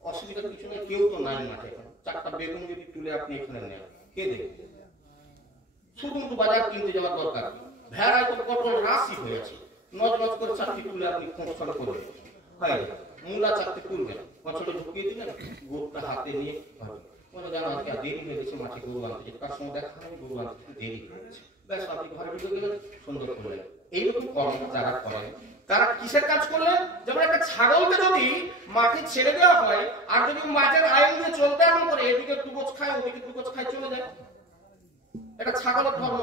অসুবিধা কিছু নেই, কেউ তো নাই মাঠে। চারটা বেগুন যদি তুলে আপনি এখানে নেন, কে দেখবে? শুধু বাজার কিনতে যাওয়ার দরকার, ভেড়ায় তো পটল রাশি হয়েছে, নজ নজ করে চারটি তুলে আপনি কছড়ে করে হয়, মূলা চারটে তুলবেন, কছড়ে ঢুকিয়ে দিলেন, গরুটা হাতে নিয়ে মনে জানো আজকে দেরি হয়ে গেছে মাঠে গরু আনতে, তার সঙ্গে দেখা হয় গরু আনতে দেরি হয়ে গেছে, ব্যাস আপনি ঘরে ঢুকে গেলেন, সুন্দর করলেন। এইরকম কর্ম যারা করেন তারা কিসের কাজ করলেন? যেমন একটা ছাগলকে যদি মাঠে ছেড়ে দেওয়া হয় আর যদি মাঠের আইন দিয়ে চলতে এমন করে এদিকে দুগোছ খায় ওদিকে দুগোছ খায় চলে যায়, এটা ছাগলের ধর্ম।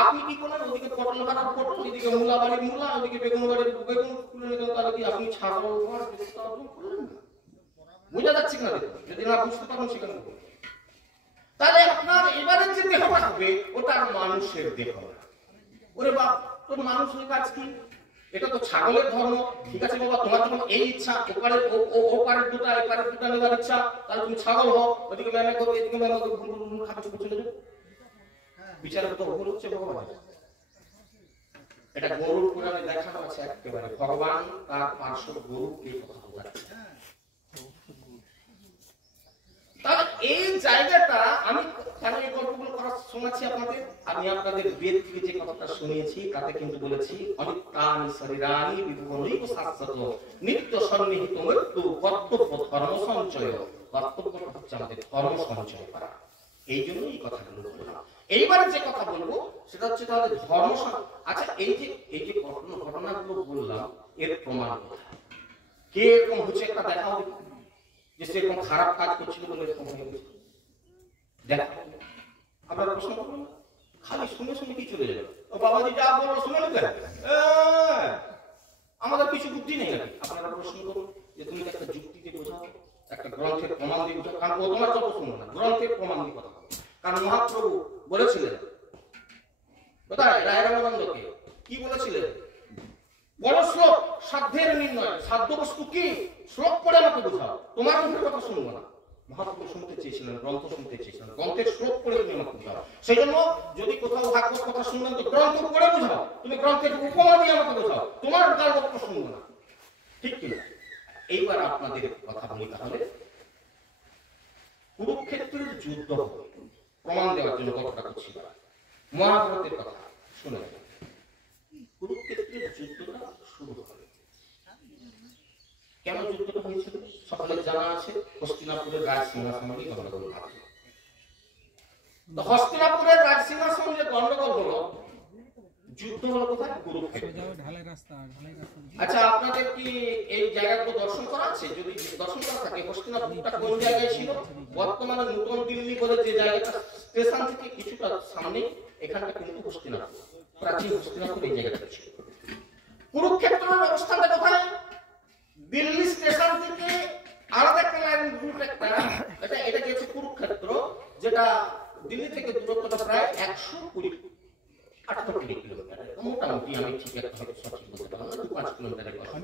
আপনি কি করলেন? ওদিকে পটল বাড়ার পটল, এদিকে মূলা বাড়ির মূলা, ওদিকে বেগুন বাড়ির বেগুন তুলে নিলেন, তাহলে কি আপনি ছাগল করলেন না? বুঝা যাচ্ছে কিনা? দেখুন, যদি না বুঝতে পারেন সেখানে তাহলে আপনার এবারে যে দেহ থাকবে ওটা মানুষের দেহ। ওরে বাপ, তোর মানুষের কাজ কি? এটা তো ছাগলের ধর্ম। ঠিক আছে বাবা, তোমার যখন এই ইচ্ছা, ওপারের দুটা এপারের দুটা নেওয়ার ইচ্ছা, তাহলে তুমি ছাগল হও, ওদিকে ম্যামে করবে এদিকে ম্যামে করবে, খাবে চলে যাবে। বিচারে তো ভুল হচ্ছে ভগবান। এটা গরুর পুরাণে দেখানো আছে একেবারে, ভগবান তার পার্শ্ব গরু এই কথা বলছে। তাহলে এই জায়গাটা আমি কেন এই গল্পগুলো করা শোনাচ্ছি আপনাদের? আমি আপনাদের বেদ থেকে যে কথাটা শুনিয়েছি তাতে কিন্তু বলেছি অনিত্যানি শরীরানি বিভুবনৈব শাশ্বত নিত্য সন্নিহিত মৃত্যু কর্তব্য ধর্ম সঞ্চয়। কর্তব্য হচ্ছে আমাদের ধর্ম সঞ্চয় করা, এই জন্য এই কথাগুলো বললাম। এইবারে যে কথা বলবো সেটা হচ্ছে তাহলে ধর্ম। আচ্ছা, এই যে ঘটনাগুলো বললাম এর প্রমাণ কোথায়? কে এরকম হচ্ছে একটা দেখা হবে যে সেরকম খারাপ কাজ করছিল বলে এরকম হয়ে গেছে? দেখা আপনারা প্রশ্ন করবেন, খালি শুনে শুনে কি চলে যাবে? ও বাবাজি যা বললো শুনে নেবে, আমাদের কিছু বুদ্ধি নেই নাকি? আপনারা প্রশ্ন করুন যে তুমি একটা যুক্তি দিয়ে বোঝাও, একটা গ্রন্থের প্রমাণ দিয়ে বোঝাও। কারণ ও তোমার যত শুনবো না, গ্রন্থের প্রমাণ দিয়ে কথা। কারণ মহাপ্রভু বলেছিলেন কোথায় রায়রামানন্দকে, কি বলেছিলেন? বড় শ্লোক সাধ্যের নির্ণয়, সাধ্য বস্তু কি? শ্লোক পড়ে আমাকে বোঝাও, তোমার মুখের কথা শুনবো না। মহাপ্রভু শুনতে চেয়েছিলেন, গ্রন্থ শুনতে চেয়েছিলেন, গ্রন্থের শ্লোক পড়ে তুমি আমাকে বোঝাও। সেই জন্য যদি কোথাও ভাগবত কথা শুনবেন তো গ্রন্থ পড়ে বোঝাও, তুমি গ্রন্থের উপমা দিয়ে আমাকে বোঝাও, তোমার গালগপ্প শুনবো না, ঠিক কিনা? এইবার আপনাদের কথা বলি তাহলে। কুরুক্ষেত্রের যুদ্ধ প্রমাণ দেওয়ার জন্য কথাটা করছি, মহাভারতের কথা শুনে। কুরুক্ষেত্রের যুদ্ধটা শুরু হবে, কেন যুদ্ধটা হয়েছিল সকলের জানা আছে। হস্তিনাপুরের রাজ সিংহাসনে গন্ডগোল হয়। হস্তিনাপুরের রাজ সিংহাসনে যে গন্ডগোল হলো, যুদ্ধ হলো কোথায়? কুরুক্ষেত্রে। আচ্ছা, আপনাদের কি এই জায়গাগুলো দর্শন করা আছে? যদি দর্শন করা থাকে, হস্তিনাপুরটা কোন জায়গায় ছিল? বর্তমানে নতুন দিল্লি বলে যে জায়গাটা, স্টেশন থেকে কিছুটা সামনে, এখানটা কিন্তু হস্তিনাপুর, প্রাচীন হস্তিনাপুর এই জায়গাটা ছিল। কুরুক্ষেত্রের অবস্থানটা কোথায়? দিল্লি স্টেশন থেকে আলাদা একটা লাইন রুট একটা, এটা গেছে কুরুক্ষেত্র, যেটা দিল্লি থেকে দূরত্বটা প্রায় 128 কিলোমিটার মোটামুটি। আমি ঠিক একটা হয়তো সঠিক বলতে পারলাম না, 2-5 কিলোমিটারের কথা।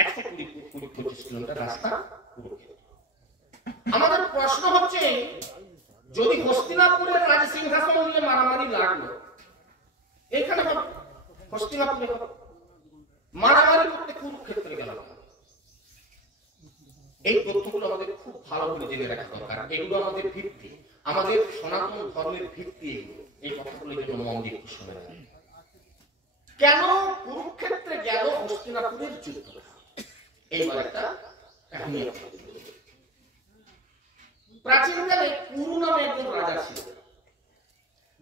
120-25 কিলোমিটার রাস্তা কুরুক্ষেত্র। আমাদের প্রশ্ন হচ্ছে, যদি হস্তিনাপুরের রাজ সিংহাসন নিয়ে মারামারি লাগলো, এখানে হস্তিনাপুরে মারামারি করতে কুরুক্ষেত্রে গেল, এই তথ্যগুলো আমাদের খুব ভালো করে জেনে রাখা দরকার। এগুলো আমাদের ভিত্তি, আমাদের সনাতন ধর্মের ভিত্তি এগুলো। এই কথাগুলোর জন্য মন দিয়ে শুনে নেন। কেন কুরুক্ষেত্রে গেল হস্তিনাপুরের যুদ্ধ? এইবার একটা কাহিনী। প্রাচীনকালে কুরু নামে একজন রাজা ছিল,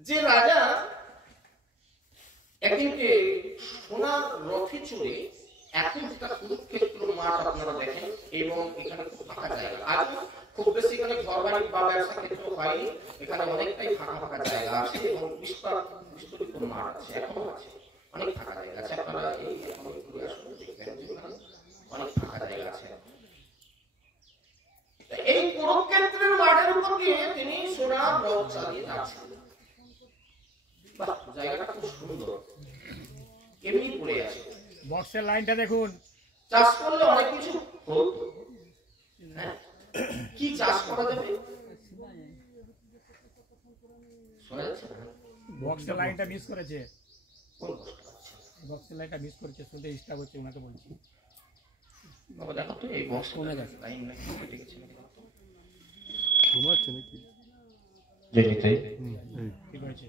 যে রাজা একদিনকে সোনার রথে চড়ে, এখন যেটা কুরুক্ষেত্র মাঠ আপনারা দেখেন, এবং এখানে খুব ফাঁকা জায়গা। আজ খুব বেশি এখানে ঘর বাড়ি বা ব্যবসা ক্ষেত্র হয়নি, এখানে অনেকটাই ফাঁকা ফাঁকা জায়গা আছে এবং বিস্তৃত মাঠ আছে, এখনো আছে, অনেক ফাঁকা জায়গা আছে। আপনারা এই ঘুরে আসলে দেখবেন অনেক ফাঁকা জায়গা আছে। এই কুরুক্ষেত্রের মাঠের পাহাড়ের উপর দিয়ে তিনি সোনার রথ চালিয়ে যাচ্ছেন। বাহ, জায়গাটা খুব সুন্দর, এমনি পড়ে আছে। বক্সের লাইনটা দেখুন, চাষ করলে অনেক কিছু হতো। হ্যাঁ, কি চাষ করা যাবে শোনা যাচ্ছে না? বক্সের লাইনটা মিস করেছে, কোন কষ্ট আছে বক্সের লাইনটা মিস করেছে, শুনতে ডিস্টার্ব হচ্ছে, ওনাকে বলছি। বাবা? দেখো তো এই বক্স শোনা যাচ্ছে লাইন নাকি কেটে গেছে নাকি? ঘুমাচ্ছে নাকি? জেনিতাই ঠিক হয়েছে।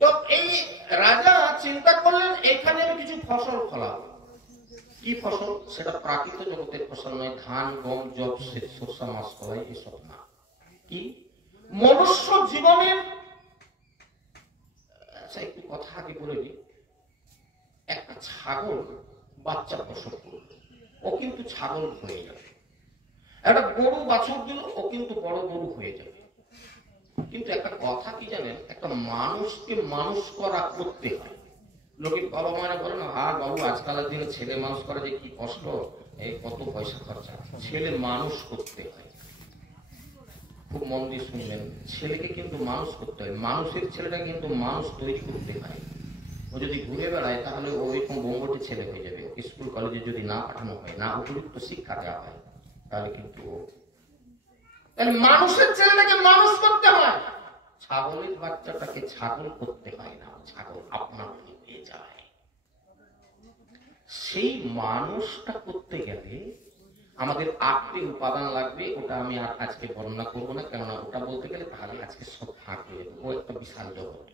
তো এই রাজা চিন্তা করলেন এখানে আমি কিছু ফসল ফলাবো। কি ফসল? সেটা প্রাকৃত জগতের ফসল নয়, ধান, গম, যব, সরষা, মাছ, কলাই এসব না। কি মনুষ্য জীবনের, আচ্ছা একটু কথা আগে বলে দিই। একটা ছাগল বাচ্চা প্রসব করল, ও কিন্তু ছাগল হয়ে যাবে। একটা গরু বাছুর দিল, ও কিন্তু বড় গরু হয়ে যাবে। কিন্তু একটা কথা কি জানেন, একটা মানুষকে মানুষ করা করতে হয়। লোকের বাবা মারা বলে না, আর বাবু আজকালের দিনে ছেলে মানুষ করা যে কি কষ্ট, এই কত পয়সা খরচা। ছেলে মানুষ করতে হয়, খুব মন দিয়ে শুনবেন। ছেলেকে কিন্তু মানুষ করতে হয়, মানুষের ছেলেটা কিন্তু মানুষ তৈরি করতে হয়। ও যদি ঘুরে বেড়ায় তাহলে ও এরকম বোম্বটি ছেলে হয়ে যাবে। স্কুল কলেজে যদি না পাঠানো হয়, না উপযুক্ত শিক্ষা দেওয়া হয়, তাহলে কিন্তু মানুষের ছেলেটাকে মানুষ করতে হয়। ছাগলের বাচ্চাটাকে ছাগল করতে হয় না, ছাগল আপনার হয়ে যায়। সেই মানুষটা করতে গেলে আমাদের 8টি উপাদান লাগবে। ওটা আমি আর আজকে বর্ণনা করবো না, কেননা ওটা বলতে গেলে তাহলে আজকে সব ফাঁক হয়ে যাবে। ও একটা বিশাল জগৎ।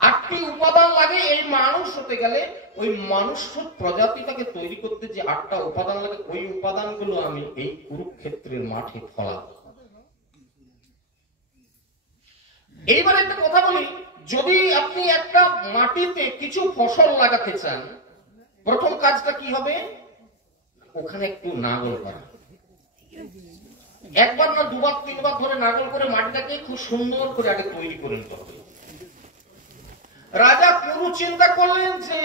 8টি উপাদান লাগে এই মানুষ হতে গেলে। ওই মানুষ প্রজাতিটাকে তৈরি করতে যে 8টা উপাদান লাগে, ওই উপাদানগুলো আমি এই কুরুক্ষেত্রের মাঠে ফলাবো। এইবার একটা কথা বলি, যদি আপনি একটা মাটিতে কিছু ফসল লাগাতে চান, প্রথম কাজটা কি হবে? ওখানে একটু নাঙল করা। একবার না দুবার তিনবার ধরে নাঙল করে মাটিটাকে খুব সুন্দর করে আগে তৈরি করে নিতে হবে। রাজা কুরু চিন্তা করলেন যে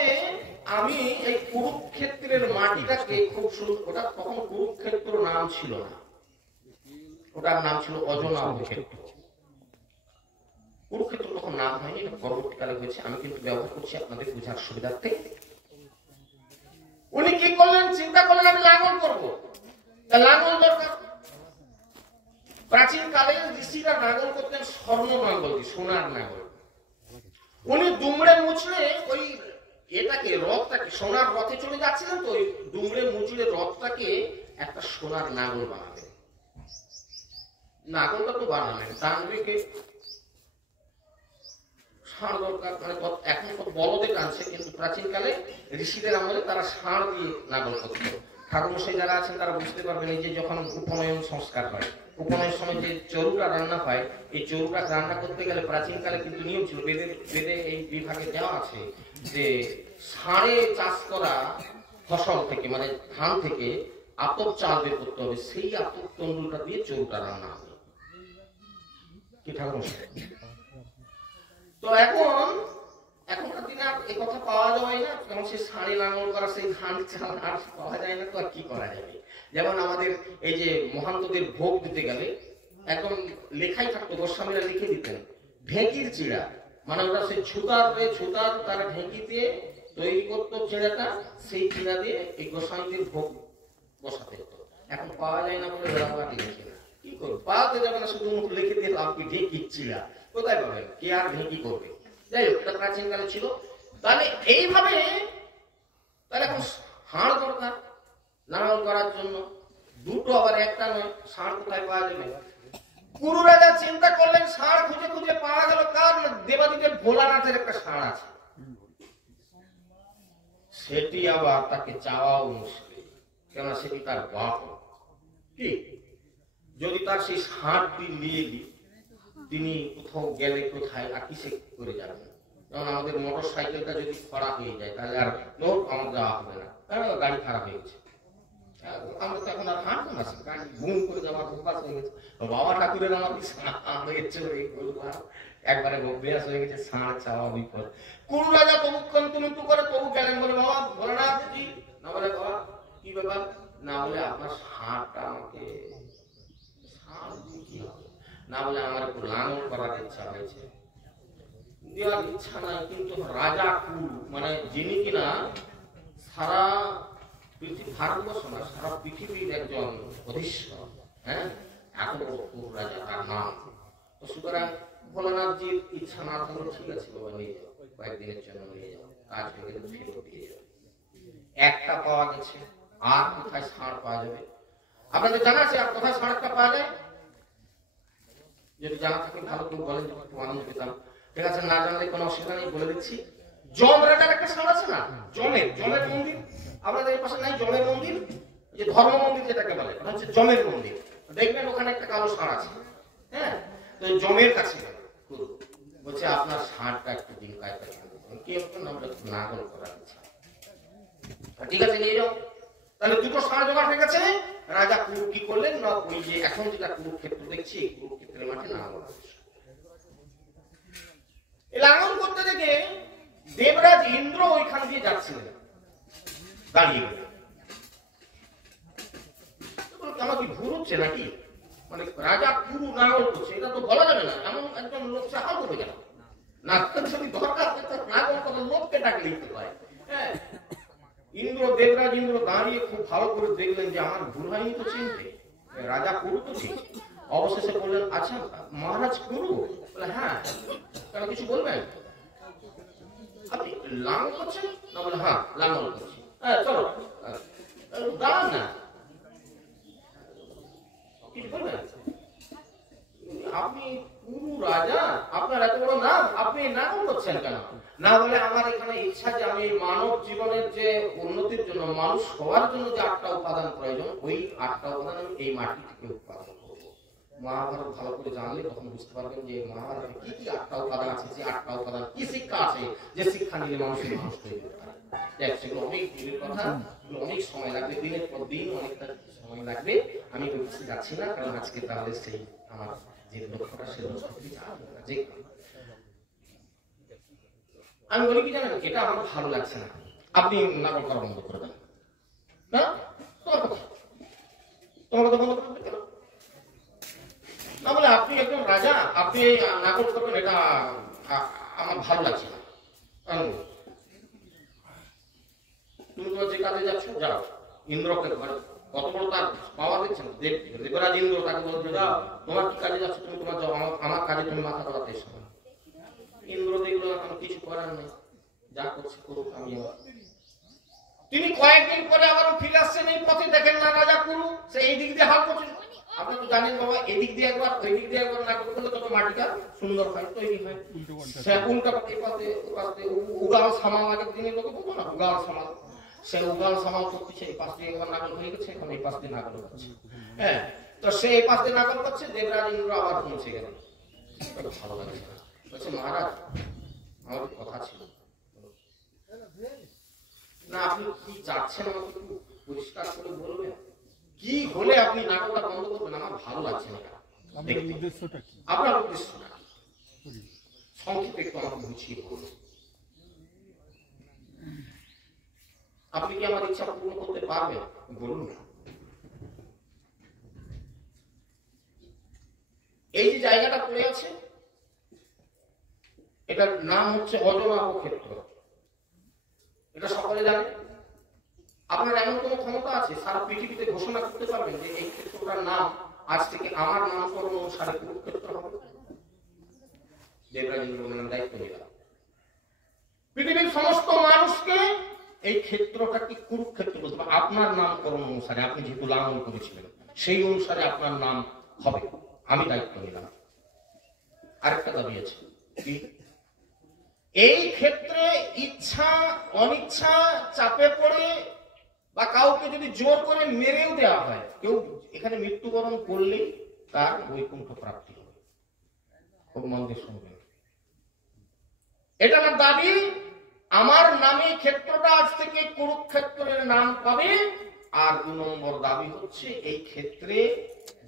আমি এই কুরুক্ষেত্রের মাটিটাকে খুব সুন্দর, ওটা তখন কুরুক্ষেত্র নাম ছিল না, ওটার নাম ছিল অজনাভ ক্ষেত্র। কুরুক্ষেত্র তখন নাম হয়নি, এটা পরবর্তীকালে হয়েছে। আমি কিন্তু ব্যবহার করছি আপনাদের বোঝার সুবিধার্থে। উনি কি করলেন? চিন্তা করলেন আমি লাঙ্গল করবো। লাঙ্গল দরকার। প্রাচীন কালে ঋষিরা নাঙ্গল করতেন স্বর্ণ নাঙ্গল, সোনার নাঙ্গল। উনি দুমড়ে মুচড়ে ওই এটাকে, রথটাকে, সোনার রথে চলে যাচ্ছিলেন, তো ওই দুমড়ে মুচড়ে রথটাকে একটা সোনার নাঙ্গল বানাবেন। নাঙ্গলটা তো বানাবেন, টানবে কে? ষাঁড় দরকার। মানে এখন তো বলদে টানছে, কিন্তু প্রাচীনকালে ঋষিদের আমলে তারা ষাঁড় দিয়ে নাঙ্গল করত। ঠাকুরমশাই যারা আছেন তারা বুঝতে পারবেন, এই যে যখন উপনয়ন সংস্কার হয়, উপনয়নের সময় যে চরুটা রান্না হয়, এই চরুটা রান্না করতে গেলে প্রাচীনকালে কিন্তু নিয়ম ছিল, বেদে এই বিভাগে দেওয়া আছে যে ষাঁড়ে চাষ করা ফসল থেকে, মানে ধান থেকে আতপ চাল বের করতে হবে, সেই আতপ তন্ডুলটা দিয়ে চরুটা রান্না হবে। কি ঠাকুরমশাই? তো এখনকার দিনে আর এ কথা পাওয়া যায় না, কারণ সে ষাঁড়ে লাঙল করা সেই ধান চাল আর পাওয়া যায় না। তো আর কি করা যাবে? যেমন আমাদের এই যে মহান্তদের ভোগ দিতে গেলে একদম লেখাই থাকতো, গোস্বামীরা লিখে দিতেন ঢেঁকির চিড়া, মানে ওটা সেই ছুতার তারা ঢেঁকি দিয়ে তৈরি করতো চিড়াটা, সেই চিড়া দিয়ে এই গোস্বামীদের ভোগ বসাতে হতো। এখন পাওয়া যায় না বলে রাবাটি লিখে না, কি করবো? পাওয়াতে যাবে না, শুধু মুখ লিখে দিয়ে লাভ কি? ঢেঁকির চিড়া কোথায় পাবেন? কে আর ঢেঁকি করবে? যাই হোক, এটা প্রাচীন কালে ছিল। তাহলে এইভাবে তাহলে এখন ষাঁড় দরকার নাঙল করার জন্য, দুটো, আবার একটা নয়। ষাঁড় কোথায় পাওয়া যাবে? কুরু রাজা চিন্তা করলেন, ষাঁড় খুঁজে খুঁজে পাওয়া গেল কার? দেবাদিদেব ভোলানাথের একটা ষাঁড় আছে, সেটি আবার তাকে চাওয়াও মুশকিল, কেননা সেটি তার বাপ। কি যদি তার সেই ষাঁড়টি নিয়ে দিই, তিনি কোথাও গেলে কোথায় আর কিসে করে যাবেন? যেমন আমাদের মোটর সাইকেলটা যদি খারাপ হয়ে যায়, তাহলে আর আমার যাওয়া হবে না, গাড়ি খারাপ হয়ে গেছে। আমরা তো এখন আর হাঁটবো না, গাড়ি ঘুম করে যাওয়ার অভ্যাস হয়ে গেছে। বাবা ঠাকুরের আমাদের একবারে অভ্যাস হয়ে গেছে ষাঁড় চাওয়া বিপদ। কোন রাজা তবু কন্তুমন্তু করে তবু গেলেন, বলে বাবা ভোলানাথ জি, না বলে বাবা কি ব্যাপার? না বলে আপনার ষাঁড়টা আমাকে না বলে আমার একটু লাঙল করার ইচ্ছা হয়েছে। দেওয়ার ইচ্ছা নাই, কিন্তু রাজা কুল মানে যিনি কিনা সারা ভারতবর্ষ না সারা পৃথিবীর একজন অধীশ্বর, হ্যাঁ, এত বড় কুল রাজা, তার নাম। তো সুতরাং ভোলানাথজির ইচ্ছা না থাকলে ঠিক আছে বাবা, নিয়ে যাও, কয়েকদিনের জন্য নিয়ে যাও, কাজ হয়ে গেলে ফেরত দিয়ে যাও। একটা পাওয়া গেছে, আর কোথায় ষাঁড় পাওয়া যাবে? আপনাদের জানা আছে আর কোথায় ষাঁড়টা পাওয়া যায়? যদি জানা থাকে ভালো করে বলেন, একটু আনন্দ পেতাম। ঠিক আছে, না জানলে কোনো অসুবিধা নেই, বলে দিচ্ছি। জম রাজার একটা ষাঁড় আছে না, জমের মন্দির আপনাদের এই পাশে নাই? জমের মন্দির, যে ধর্ম মন্দির যেটাকে বলে, ওটা হচ্ছে জমের মন্দির। দেখবেন ওখানে একটা কালো ষাঁড় আছে, হ্যাঁ। তো জমের কাছে বলছে আপনার ষাঁড়টা একটু দিন কায়দা কি আমরা নাগল করার ইচ্ছা। ঠিক আছে, নিয়ে যাও। তাহলে দুটো ষাঁড় জোগাড় হয়ে গেছে। রাজা কুরু কি করলেন না, ওই যে এখন যেটা কুরুক্ষেত্র দেখছি, কুরুক্ষেত্রের মাঠে লাঙল লাঙল করতে দেখে দেবরাজ ইন্দ্র ওইখান দিয়ে যাচ্ছিলেন, দাঁড়িয়ে গেলেন। আমার কি ভুল হচ্ছে নাকি? মানে রাজা কুরু লাঙল করছে, এটা তো বলা যাবে না। এমন একজন লোক সাহায্য করবে কেন? না দরকার লাঙল করে লোককে ডাকে লিখতে পারে। হ্যাঁ, ইন্দ্র দেবরাজ ইন্দ্র দাঁড়িয়ে খুব ভালো করে দেখলেন যে আমার ভুল হয়নি তো চিনতে, রাজা কুরু তো ঠিক। অবশেষে বললেন, আচ্ছা মহারাজ কুরু? বলে হ্যাঁ, কেন কিছু বলবেন? আপনি লাঙল করছেন না? বলে হ্যাঁ লাঙল করছি। হ্যাঁ চলো দাঁড়ান না, কিছু বলবেন? আপনি কুরু রাজা, আপনার এত বড় নাম, আপনি লাঙল করছেন কেন? না বলে আমার এখানে ইচ্ছা যে আমি মানব জীবনের যে উন্নতির জন্য, মানুষ হওয়ার জন্য যে 8টা উপাদান প্রয়োজন, ওই 8টা উপাদান আমি এই মাটি থেকে উৎপাদন করবো। মহাভারত ভালো করে জানলে তখন বুঝতে পারবেন যে মহাভারতে কি কি 8টা উপাদান আছে, যে 8টা উপাদান কি শিক্ষা আছে, যে শিক্ষা নিলে মানুষের মানুষ তৈরি করতে পারে। সেগুলো অনেক দূরের কথা, অনেক সময় লাগবে, দিনের পর দিন অনেকটা সময় লাগবে। আমি বলতে যাচ্ছি না, কারণ আজকে তাহলে সেই আমার যে লক্ষ্যটা, সে লক্ষ্যটি যে আমি বলি কি জানেন, এটা আমার ভালো লাগছে না, আপনি নাটক করা বন্ধ করে দেন। না তোমার কথা বন্ধ করবেন কেন? না বলে আপনি একজন রাজা, আপনি নাটক করবেন, এটা আমার ভালো লাগছে না। তুমি তোমার যে কাজে যাচ্ছ যাও। ইন্দ্রকে কত বড় তার পাওয়ার দিচ্ছেন, দেবরাজ ইন্দ্র তাকে বলছে যাও, তোমার কি কাজে যাচ্ছ তুমি, তোমার যাও, আমার কাজে তুমি মাথা ধরাতে এসো। ইন্দ্র দেখলো এখন কিছু করার নেই, যা করছে করুক, আমি তিনি কয়েকদিন পরে আবার ফিরে আসছেন এই পথে, দেখেন না রাজা কুরু সে এই দিক দিয়ে হাল করছেন। আপনি তো জানেন বাবা, এদিক দিয়ে একবার ওই দিক দিয়ে একবার না করলে তত মাটিটা সুন্দর হয়, তৈরি হয়। সে উল্টা পাশে উগাল সামাল, আগের দিনের লোকে বলবো না উগাল সামাল, সে উগাল সামাল করতেছে, এই পাশ দিয়ে একবার নাগল হয়ে গেছে, এখন এই পাশ দিয়ে নাগল করছে। হ্যাঁ, তো সে এই পাশ দিয়ে নাগল করছে, দেবরাজ ইন্দ্র আবার পৌঁছে গেল। ভালো লাগছে না, বলছে মহারাজ আমার কথা ছিল না, আপনি কি যাচ্ছেন আমাকে একটু পরিষ্কার করে বলবেন, কি হলে আপনি নাটকটা বন্ধ করবেন? আমার ভালো লাগছে না। আপনার উদ্দেশ্যটা কি? সংক্ষেপে একটু আমাকে বুঝিয়ে বলুন। আপনি কি আমার ইচ্ছা পূর্ণ করতে পারবেন? বলুন না। এই যে জায়গাটা পড়ে আছে, এটার নাম হচ্ছে অজনাভ ক্ষেত্র। এটা সকলে জানে। আপনার এমন কোন ক্ষমতা আছে সারা পৃথিবীতে ঘোষণা করতে পারবেন যে এই ক্ষেত্রটার নাম আজ থেকে আমার নামকরণ অনুসারে কুরুক্ষেত্র হবে? দেবরাজ ইন্দ্র দায়িত্ব নিলাম, পৃথিবীর সমস্ত মানুষকে এই ক্ষেত্রটাকে কুরুক্ষেত্র বলতে হবে আপনার নামকরণ অনুসারে। আপনি যেহেতু লালন করেছিলেন সেই অনুসারে আপনার নাম হবে, আমি দায়িত্ব নিলাম। আরেকটা দাবি আছে, এই ক্ষেত্রে ইচ্ছা অনিচ্ছা চাপে পড়ে বা কাউকে যদি জোর করে মেরেও দেওয়া হয়, কেউ এখানে মৃত্যুবরণ করলে তার বৈকুণ্ঠ প্রাপ্তি হবে। খুব মন দিয়ে শুনবেন, এটা আমার দাবি। আমার নামে ক্ষেত্রটা আজ থেকে কুরুক্ষেত্রের নাম পাবে। আর 2 নম্বর দাবি হচ্ছে এই ক্ষেত্রে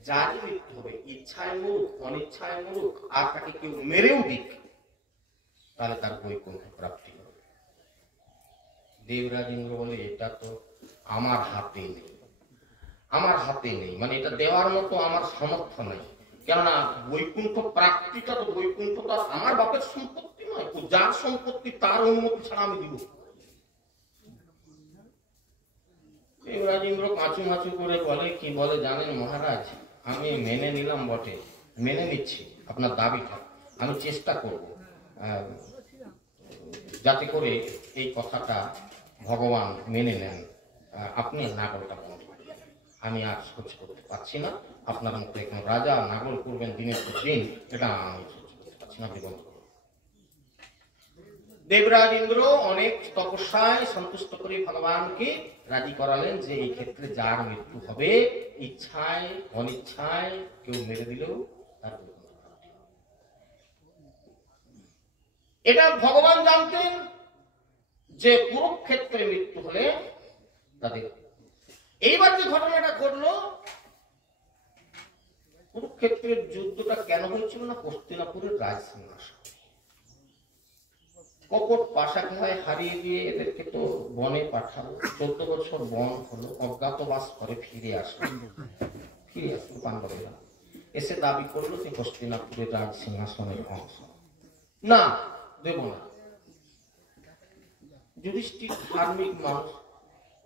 যারই মৃত্যু হবে, ইচ্ছায় মরুক অনিচ্ছায় মরুক, আর তাকে কেউ মেরেও দিক, তাহলে তার বৈকুণ্ঠ প্রাপ্তি হবে। দেবরাজ ইন্দ্র বলে এটা তো আমার হাতে নেই, আমার হাতে নেই, মানে এটা দেওয়ার মতো আমার সামর্থ্য নেই। কেননা বৈকুণ্ঠ প্রাপ্তিটা তো, বৈকুণ্ঠ তো আর আমার বাপের সম্পত্তি নয়, ও যার সম্পত্তি তার অনুমতি ছাড়া আমি দিব। রাজেন্দ্র কাঁচু মাচু করে বলে, কি বলে জানেন মহারাজ, আমি মেনে নিলাম বটে, মেনে নিচ্ছি আপনার দাবিটা, আমি চেষ্টা করব যাতে করে এই কথাটা ভগবান মেনে নেন, আপনি নাগলটা বন্ধ করবেন, আমি আর সহ্য করতে পারছি না, আপনার মতো একজন রাজা নাগল করবেন দিনের পর দিন, এটা আমি সহ্য করতে পারছি না, আপনি বন্ধ করবেন। দেবরাজ ইন্দ্র অনেক তপস্যায় সন্তুষ্ট করে ভগবানকে রাজি করালেন যে এই ক্ষেত্রে যার মৃত্যু হবে, ইচ্ছায় অনিচ্ছায় কেউ মেরে দিলেও তার এটা ভগবান জানতেন যে কুরুক্ষেত্রে মৃত্যু হলে তাদের। এইবার যে ঘটনাটা ঘটলো, কুরুক্ষেত্রের যুদ্ধটা কেন হয়েছিল না, হস্তিনাপুরের রাজসিংহাসন কপট পাশা খেলায় হারিয়ে দিয়ে এদেরকে তো বনে পাঠালো, 14 বছর বন হলো, অজ্ঞাতবাস করে ফিরে আসলো পাণ্ডবেরা, এসে দাবি করলো যে হস্তিনাপুরের রাজ সিংহাসনের অংশ না, দেব না। যুধিষ্ঠির ধার্মিক মানুষ,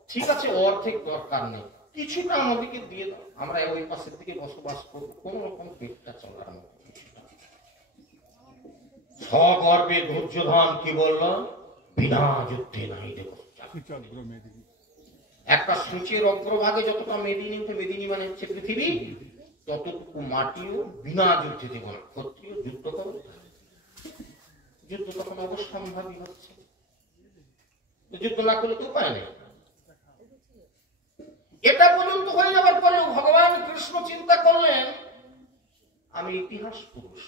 ঠিক আছে অর্ধেক দরকার নেই, কিছুটা আমাদেরকে দিয়ে দাও, আমরা ওই পাশের থেকে বসবাস করবো, কোন রকম পেটটা চলার মতো। সগর্বে দুর্যোধন কি বলল, বিনা যুদ্ধে নাই দেব। একটা সূচের অগ্রভাগে যতটা মেদিনী উঠে, মেদিনী মানে হচ্ছে পৃথিবী, ততটুকু মাটিও বিনা যুদ্ধে দেব না। ক্ষত্রিয় যুদ্ধ করবে, যুদ্ধ তখন অবশ্যম্ভাবী হচ্ছে, যুদ্ধ না করলে তো উপায় নেই। এটা পর্যন্ত হয়ে যাওয়ার পরেও ভগবান কৃষ্ণ চিন্তা করলেন, আমি ইতিহাস পুরুষ,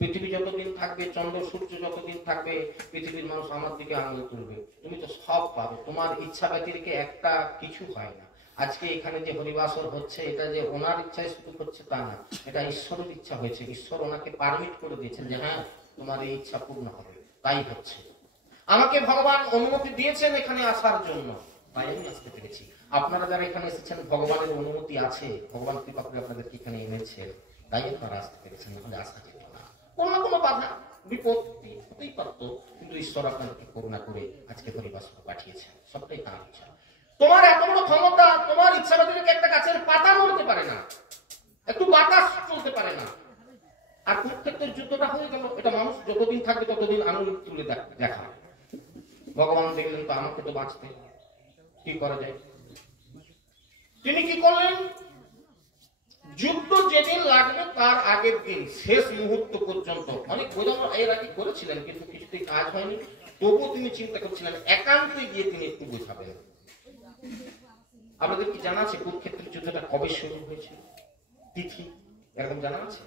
পৃথিবী যতদিন থাকবে, চন্দ্র সূর্য যতদিন থাকবে, পৃথিবীর মানুষ আমার দিকে আঙুল তুলবে, তুমি তো সব পাবে, তোমার ইচ্ছা ব্যতিরেকে একটা কিছু হয় না। আজকে এখানে যে হরিবাসর হচ্ছে, এটা যে ওনার ইচ্ছায় শুরু হচ্ছে তা না, এটা ঈশ্বরের ইচ্ছা হয়েছে, ঈশ্বর ওনাকে পারমিট করে দিয়েছেন যে হ্যাঁ তোমার এই ইচ্ছা পূর্ণ হবে, তাই হচ্ছে। আমাকে ভগবান অনুমতি দিয়েছেন এখানে আসার জন্য, তাই আমি আসতে পেরেছি। আপনারা যারা এখানে এসেছেন, ভগবানের অনুমতি আছে, ভগবান কৃপা করে আপনাদেরকে এখানে এনেছেন, তাই আপনারা আসতে পেরেছেন, নাহলে আসা যেত না। কোন না কোনো বাধা বিপত্তি হতেই পারত, কিন্তু ঈশ্বর আপনাদেরকে করুণা করে আজকে হরিবাস পাঠিয়েছেন, সবটাই তার ইচ্ছা। তোমার এত বড় ক্ষমতা, তোমার ইচ্ছা ব্যতিরেকে একটা গাছের পাতা নড়তে পারে না, একটু বাতাস চলতে পারে না। আর কুরুক্ষেত্রের যুদ্ধটা হয়ে গেল, এটা মানুষ যতদিন থাকবে ততদিন আঙুল তুলে দেখা। ভগবান দেখলেন তো আমাকে তো বাঁচতে, কি করা যায়? তিনি কি করলেন, যুদ্ধ যেদিন লাগবে তার আগের দিন শেষ মুহূর্ত পর্যন্ত, অনেক বোঝানো এর আগে করেছিলেন কিন্তু কিছুতেই কাজ হয়নি, তবুও তিনি চিন্তা করছিলেন একান্তে গিয়ে তিনি একটু বোঝাবেন। আপনাদের কি জানা আছে কুরুক্ষেত্রের যুদ্ধটা কবে শুরু হয়েছিল, তিথি এরকম জানা আছে?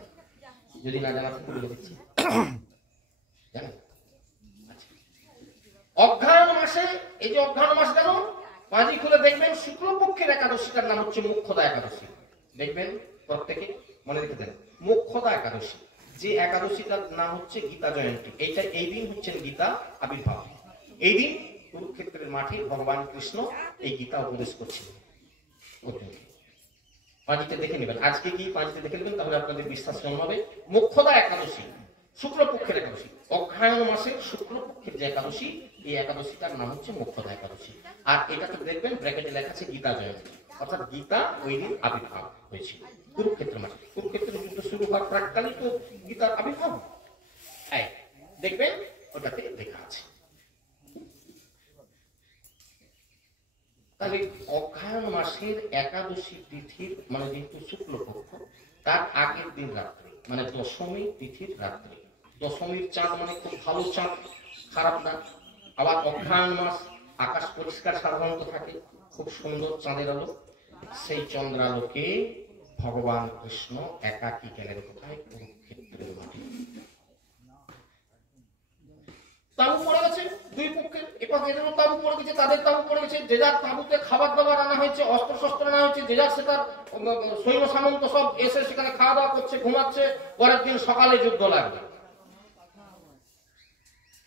যদি না জানা থাকে বলে দিচ্ছি, জানেন? অগ্রহায়ণ মাসে, এই যে অগ্রহায়ণ মাস গেল, পাঁজি খুলে দেখবেন শুক্লপক্ষের একাদশীটার নাম হচ্ছে মোক্ষদা একাদশী। দেখবেন প্রত্যেকে মনে রেখে দেন, মোক্ষদা একাদশী, যে একাদশীটার নাম হচ্ছে গীতা জয়ন্তী। এইটা এই দিন হচ্ছে গীতা আবির্ভাব। এই দিন কুরুক্ষেত্রের মাঠে ভগবান কৃষ্ণ এই গীতা উপদেশ করছিলেন। পাঁজিতে দেখে নেবেন, আজকে কি পাঁজিতে দেখে নেবেন, তাহলে আপনাদের বিশ্বাস জন্মাবে। মোক্ষদা একাদশী, শুক্লপক্ষের একাদশী, অগ্রহায়ণ মাসের শুক্লপক্ষের যে একাদশী, এই একাদশীটার নাম হচ্ছে মোক্ষদা একাদশী। আর এটাতে দেখবেন ব্র্যাকেটে লেখা আছে গীতা জয়ন্তী, অর্থাৎ গীতা ওই দিন আবির্ভাব হয়েছিল কুরুক্ষেত্র মাসে। কুরুক্ষেত্রের যুদ্ধ শুরু হওয়ার প্রাককালে তো গীতার আবির্ভাব, দেখবেন ওটাতে লেখা আছে। তাহলে অগ্রহায়ণ মাসের একাদশী তিথির মানে যেহেতু শুক্লপক্ষ, তার আগের দিন রাত্রে মানে দশমী তিথির রাত্রে, দশমীর চাঁদ মানে খুব ভালো চাঁদ, খারাপ না। আবার অগ্রহায়ণ মাস, আকাশ পরিষ্কার সাধারণত থাকে, খুব সুন্দর চাঁদের আলো, সেই চন্দ্রালোকে ভগবান কৃষ্ণ একাকী গেলেন কোথায়, কুরুক্ষেত্রের মাঠে। তাবু পড়ে গেছে দুই পক্ষের, এপাশে এদেরও তাবু পড়ে গেছে, তাদের তাবু পড়ে গেছে, যে যার তাবুতে খাবার দাবার আনা হয়েছে, অস্ত্র শস্ত্র আনা হয়েছে, যে যার সেটার সৈন্য সামন্ত সব এসে সেখানে খাওয়া দাওয়া করছে, ঘুমাচ্ছে। পরের দিন সকালে যুদ্ধ লাগবে,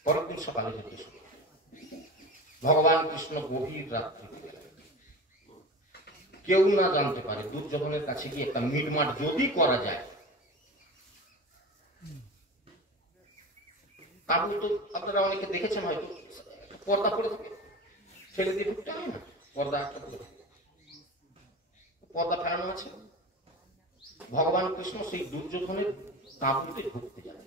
পরের দিন সকালে যুদ্ধ শুরু। ভগবান কৃষ্ণ গভীর রাত্রি কেউ না জানতে পারে, দুর্যোধনের কাছে গিয়ে একটা মিটমাট যদি করা যায়। তাবু তো আপনারা অনেকে দেখেছেন হয়তো, পর্দা পরে থাকে, ছেলে দিয়ে ঢুকতে হয় না, পর্দা একটা পর্দা ফেরানো আছে। ভগবান কৃষ্ণ সেই দুর্যোধনের তাঁবুতে ঢুকতে যায়।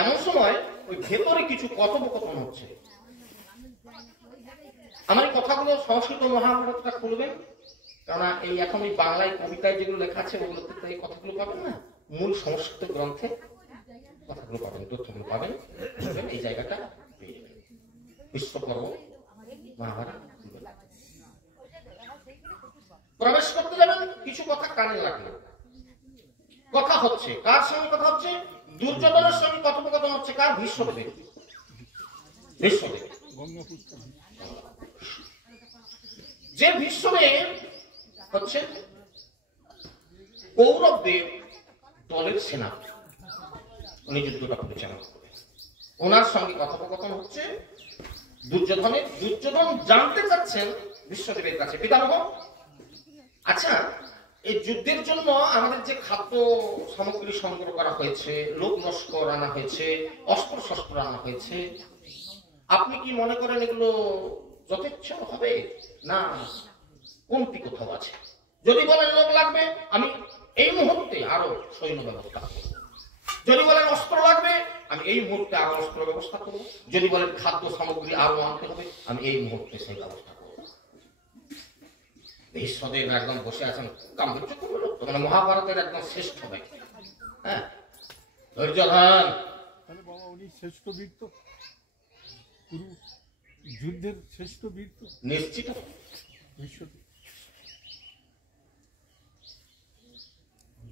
এমন সময় ওই ভেতরে কিছু কথোপকথন হচ্ছে। আমার এই কথাগুলো সংস্কৃত মহাভারতটা খুলবেন, কারণ এই এখন এই বাংলায় কবিতায় যেগুলো লেখা আছে ওগুলোতে এই কথাগুলো পাবেন না, মূল সংস্কৃত গ্রন্থে কথাগুলো পাবেন, তথ্যগুলো পাবেন, এই জায়গাটা পেয়ে যাবেন। বিশ্বপর্ব মহাভারত প্রবেশ করতে যাবেন, কিছু কথা কানে লাগলো। কথা হচ্ছে কার সঙ্গে? কথা হচ্ছে দুর্যোধনের সঙ্গে কথোপকথন হচ্ছে কার? ভীষ্মদেবের। ভীষ্মদেব, যে ভীষ্মদেব হচ্ছে কৌরবদের দলের সেনাপতি, উনি যুদ্ধটা পরিচালনা করেন। ওনার সঙ্গে কথোপকথন হচ্ছে দুর্যোধনের। দুর্যোধন জানতে চাচ্ছেন ভীষ্মদেবের কাছে, পিতামহ আচ্ছা এই যুদ্ধের জন্য আমাদের যে খাদ্য সামগ্রী সংগ্রহ করা হয়েছে, লোক লস্কর আনা হয়েছে, অস্ত্র শস্ত্র আনা হয়েছে, আপনি কি মনে করেন এগুলো যথেচ্ছ হবে না কমতি কোথাও আছে? যদি বলেন লোক লাগবে, আমি এই মুহূর্তে আরো সৈন্য ব্যবস্থা করব। যদি বলেন অস্ত্র লাগবে, আমি এই মুহূর্তে আরো অস্ত্র ব্যবস্থা করব। যদি বলেন খাদ্য সামগ্রী আরো আনতে হবে, আমি এই মুহূর্তে সেই ব্যবস্থা করব। ভীষ্মদেব একদম বসে আছেন গাম্ভীর্য করল, মানে মহাভারতের একদম শ্রেষ্ঠ ব্যক্তি। হ্যাঁ, ধৈর্যধান। তাহলে বাবা উনি শ্রেষ্ঠ বীর তো, পুরো যুদ্ধের শ্রেষ্ঠ বীর তো নিশ্চিত ভীষ্মদেব।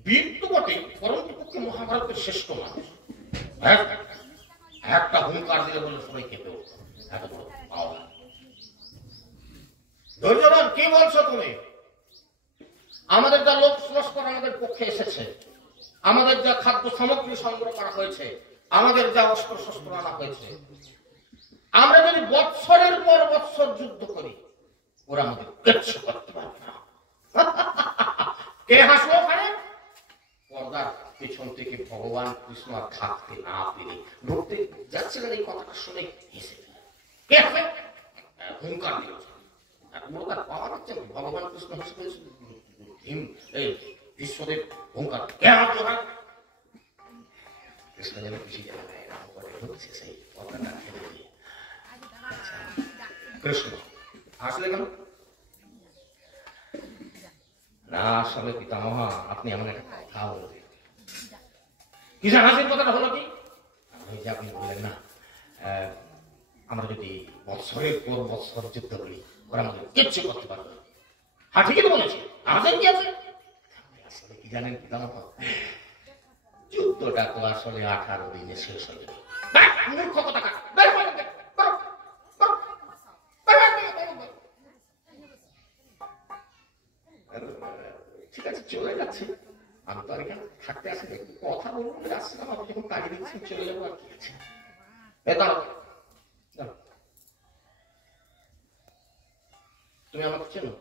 বীর তো বটে, পরন্তু পক্ষে মহাভারতের শ্রেষ্ঠ মানুষ। একটা হুঙ্কার দিলে বলে সবাই কেঁপে উঠত, এত বড় পাওয়া। ধৈর্যবান, কি বলছো তুমি? আমাদের যা লোক লস্কর আমাদের পক্ষে এসেছে, আমাদের যা খাদ্য সামগ্রী সংগ্রহ করা হয়েছে, আমাদের যা অস্ত্র শস্ত্র আনা হয়েছে, আমরা যদি বৎসরের পর বৎসর যুদ্ধ করি, ওরা আমাদের কিচ্ছু করতে পারবে না। কে হাসলো ওখানে? পর্দার পেছন থেকে ভগবান কৃষ্ণ আর থাকতে না পেরে ঢুকতে যাচ্ছিলেন, এই কথাটা শুনে হেসে কে হবে হুঙ্কার দিয়েছে। পাওয়া যাচ্ছে ভগবান কৃষ্ণ বিশ্বদেব হুঙ্কার কে হাসলো? কৃষ্ণ যেন খুশি ঢুকছে সেই পর্দাটা ফেলে দিয়ে। কৃষ্ণ আসলে কেন না? আসলে পিতামহ আপনি এমন একটা কথা বললেন। কিসের হাসির কথাটা হলো কি? যে আপনি বললেন না আমরা যদি বৎসরের পর বৎসর যুদ্ধ করি, ওরা আমাদের কিচ্ছু করতে পারবে না। হ্যাঁ ঠিকই তো বলেছি, হাসেন কি আছে? আসলে কি জানেন পিতামহ, যুদ্ধটা তো আসলে 18 দিনে শেষ হয়ে যাবে। মূর্খ কথা কাজ। ঠিক আছে চলে যাচ্ছে, আমি তো আর এখানে থাকতে আসিনি, কথা বলবো বলে আসছিলাম, আপনি যখন কাজে দিচ্ছেন চলে যাবো আর কি আছে। তুমি আমাকে চেনো?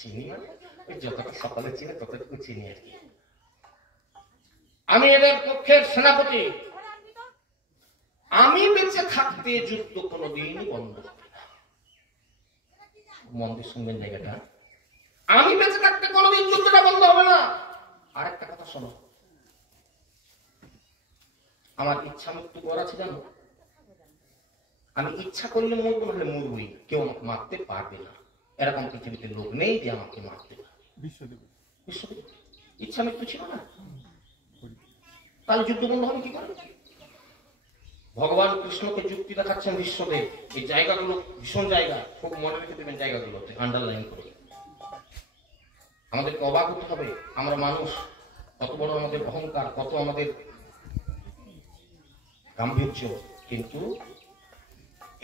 চিনি মানে যতটা সকালে চিনি ততটুকু চিনি আর কি। আমি এদের পক্ষের সেনাপতি, আমি বেঁচে থাকতে যুদ্ধ কোনোদিনই বন্ধ হবে না। মন্দির শুনবেন জায়গাটা, আমি বেঁচে থাকতে কোনোদিন যুদ্ধটা বন্ধ হবে না। আরেকটা কথা শোনো, আমার ইচ্ছা মৃত্যু করা আছে জানো? আমি ইচ্ছা করলে মরবো, নাহলে মরবই, কেউ আমাকে মারতে পারবে না। এরকম পৃথিবীতে লোক নেই যে আমাকে মারতে পারবে। বিশ্বদেব ইচ্ছা মৃত্যু ছিল না, তাহলে যুদ্ধ বন্ধ হবে কি করে? ভগবান কৃষ্ণকে যুক্তি দেখাচ্ছেন বিশ্বদেব। এই জায়গাগুলো ভীষণ জায়গা, খুব মনে রেখে দেবেন জায়গাগুলোতে, আন্ডারলাইন করে। আমাদেরকে অবাক হতে হবে, আমরা মানুষ, কত বড় আমাদের অহংকার, কত আমাদের গাম্ভীর্য, কিন্তু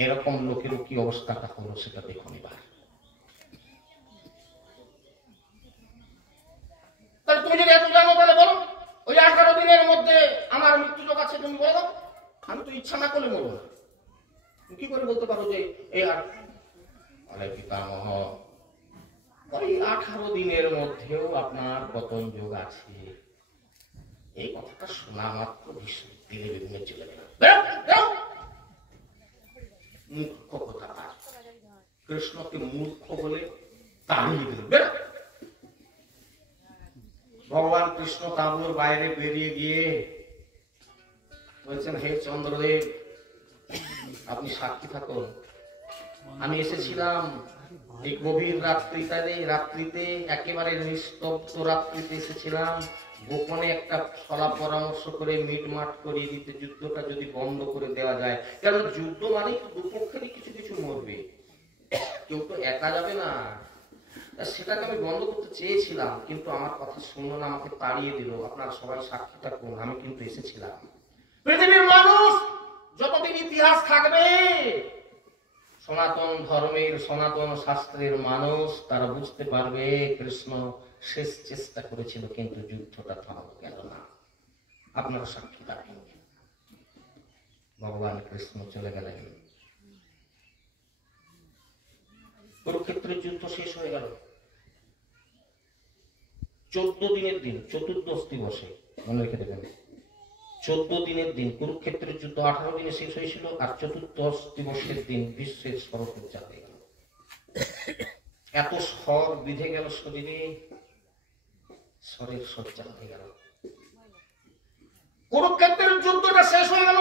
এরকম লোকেরও কি অবস্থাটা হলো সেটা দেখুন এবার। তাহলে তুমি যদি এত জানো তাহলে বলো, ওই 18 দিনের মধ্যে আমার মৃত্যুযোগ আছে, তুমি বলো। আমি তো ইচ্ছা না করলে মরবো না। তুমি কি করে বলতে পারো যে এই তাহলে পিতামহ ওই 18 দিনের মধ্যেও আপনার পতন যোগ আছে। এই কথাটা শোনা মাত্র ভীষ্ম দিলে বেগুনে চলে গেল। মূর্খ কথা, কৃষ্ণকে মূর্খ বলে তাড়িয়ে দিল। ভগবান কৃষ্ণ তাঁবুর বাইরে বেরিয়ে গিয়ে বলছেন, হে চন্দ্রদেব, আপনি সাক্ষী থাকুন, আমি এসেছিলাম এই গভীর রাত্রিতে একেবারে নিস্তব্ধ রাত্রিতে এসেছিলাম গোপনে একটা সলা পরামর্শ করে মিটমাট করিয়ে দিতে, যুদ্ধটা যদি বন্ধ করে দেওয়া যায়। কারণ যুদ্ধ মানে দুপক্ষেরই কিছু কিছু মরবে, কেউ তো একা যাবে না। সেটাকে আমি বন্ধ করতে চেয়েছিলাম, কিন্তু আমার কথা শুনলো না, আমাকে তাড়িয়ে দিল। আপনারা সবাই সাক্ষী থাকুন, আমি কিন্তু এসেছিলাম। পৃথিবীর মানুষ যতদিন ইতিহাস থাকবে, সনাতন ধর্মের সনাতন শাস্ত্রের মানুষ তারা বুঝতে পারবে কৃষ্ণ শেষ চেষ্টা করেছিল, কিন্তু যুদ্ধটা থামানো গেল না। আপনারা সাক্ষী থাকুন। ভগবান কৃষ্ণ চলে গেলেন, কুরুক্ষেত্রের যুদ্ধ শেষ হয়ে গেল। 14 দিনের দিন, চতুর্দশ দিবসে, মনে রেখে দেবেন, 14 দিনের দিন কুরুক্ষেত্রের যুদ্ধ 18 দিনে শেষ হয়েছিল, আর চতুর্দশ দিবসের দিন বিশ্বের সরসজ্জা হয়ে গেল। এত স্বর বিধে গেল শরীরে, স্বরের সজ্জা হয়ে গেল। কুরুক্ষেত্রের যুদ্ধটা শেষ হয়ে গেল।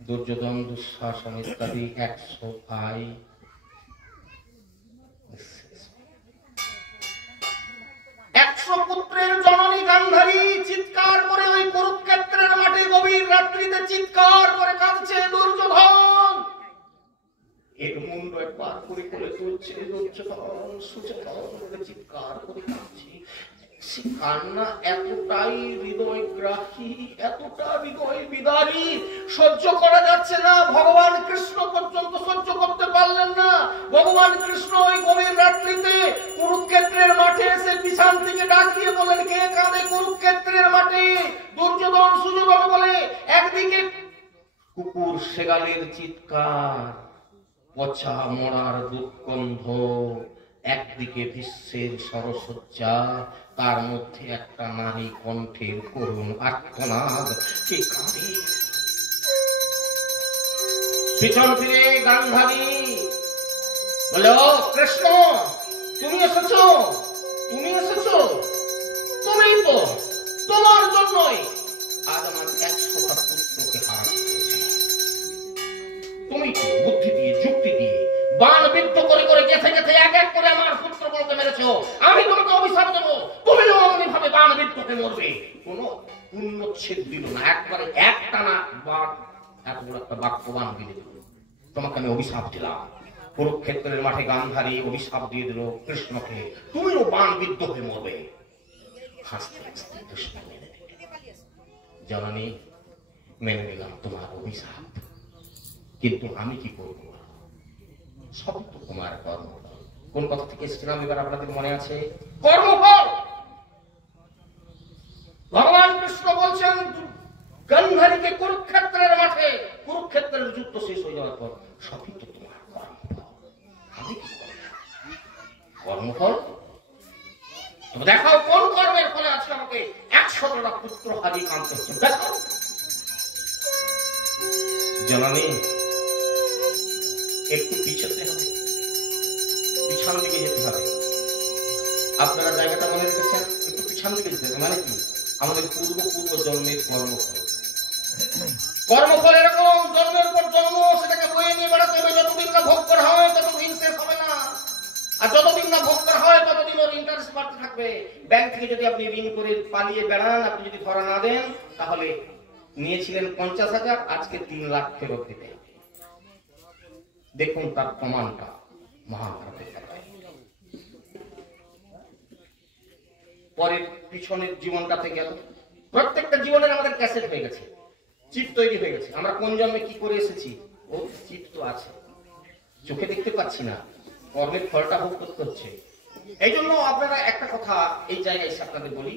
দুর্যোধন, দুঃশাসন ইত্যাদি 100 ভাই 100 পুত্রের জননী গান্ধারী চিৎকার করে ওই কুরুক্ষেত্রের মাঠে গভীর রাত্রিতে চিৎকার করে কাঁদছে। দুর্যোধন এর মুন্ড একবার করে করে তুলছে, দুর্যোধন সুযোধন করে চিৎকার করে কাঁদছে। সে কান্না এতটাই হৃদয়গ্রাহী, এতটা হৃদয় বিদারী, সহ্য করা যাচ্ছে না। ভগবান কৃষ্ণ পর্যন্ত সহ্য করতে পারলেন না। ভগবান কৃষ্ণ ওই গভীর রাত্রিতে কুরুক্ষেত্রের মাঠে এসে পিছন থেকে ডাক দিয়ে বলেন, কে কাঁদে কুরুক্ষেত্রের মাঠে? দুর্যোধন সুযোধন বলে। একদিকে কুকুর শেগালের চিৎকার, পচা মরার দুর্গন্ধ, একদিকে বিশ্বের সরসজ্জা, তার মধ্যে একটা নারী কণ্ঠের করুণ আর্তনাদ। কে কাঁদে? পিছন ফিরে গান্ধারী বলে, ও কৃষ্ণ, তুমি এসেছো, তুমি এসেছো, তুমি তো, তোমার জন্যই আজ আমার 100টা পুত্রকে হারাতে হয়েছে। তুমি তো বুদ্ধি দিয়ে, যুক্তি দিয়ে, বাণ বিদ্ধ করে করে গেথে গেথে এক এক করে আমার পুত্রগুলোকে মেরেছো। আমি তোমাকে অভিশাপ দেবো, তুমিও অমনি ভাবে বাণ বিদ্ধকে মরবে। কোন পুণ্যচ্ছেদ দিল না, একবারে একটানা বাঘ, এত বড় একটা বাক্যবান দিলে দিল। তোমাকে আমি অভিশাপ দিলাম। কুরুক্ষেত্রের মাঠে গান্ধারী অভিশাপ দিয়ে দিল কৃষ্ণকে, তুমিও বাণ বিদ্ধ হয়ে মরবে। হাসতে হাসতে কৃষ্ণ মেনে নিল, জননী মেনে নিলাম তোমার অভিশাপ, কিন্তু আমি কি করবো? সব তো তোমার কর্মফল। কোন কথা থেকে এসেছিলাম এবার আপনাদের মনে আছে? কর্মফল। ভগবান কৃষ্ণ বলছেন গান্ধারীকে কুরুক্ষেত্রের মাঠে, কুরুক্ষেত্রের যুদ্ধ শেষ হয়ে যাওয়ার পর, সবই তো তোমার কর্মফল, আমি কি করব? কর্মফল দেখাও, কোন কর্মের ফলে আজকে আমাকে 100টা পুত্র হারিয়ে কাঁদতে হচ্ছে, দেখাও। জননী একটু পিছতে হবে, পিছন দিকে যেতে হবে। আপনারা জায়গাটা মনে রেখেছেন, একটু পিছন দিকে যেতে হবে। মানে কি? আমাদের পূর্ব জন্মের কর্মফল। কর্মফল এরকম, জন্মের পর জন্ম সেটাকে বয়ে নিয়ে বেড়াতে হবে। যতদিন না ভোগ করা হয় ততদিন শেষ হবে না, আর যতদিন না ভোগ করা হয় ততদিন ওর ইন্টারেস্ট বাড়তে থাকবে। ব্যাংক থেকে যদি আপনি ঋণ করে পালিয়ে বেড়ান, আপনি যদি ধরা না দেন, তাহলে নিয়েছিলেন 50,000, আজকে 3 লাখ ফেরত দিতে হবে। দেখুন তার প্রমাণটা মহাভারতের কথায়। পরের পিছনের জীবনটাতে গেল, প্রত্যেকটা জীবনের আমাদের ক্যাসেট হয়ে গেছে, চিপ তৈরি হয়ে গেছে। আমরা কোন জন্মে কি করে এসেছি ও চিপ তো আছে, চোখে দেখতে পাচ্ছি না, কর্মের ফলটা ভোগ করতে হচ্ছে। এই জন্য আপনারা একটা কথা এই জায়গায় এসে আপনাদের বলি,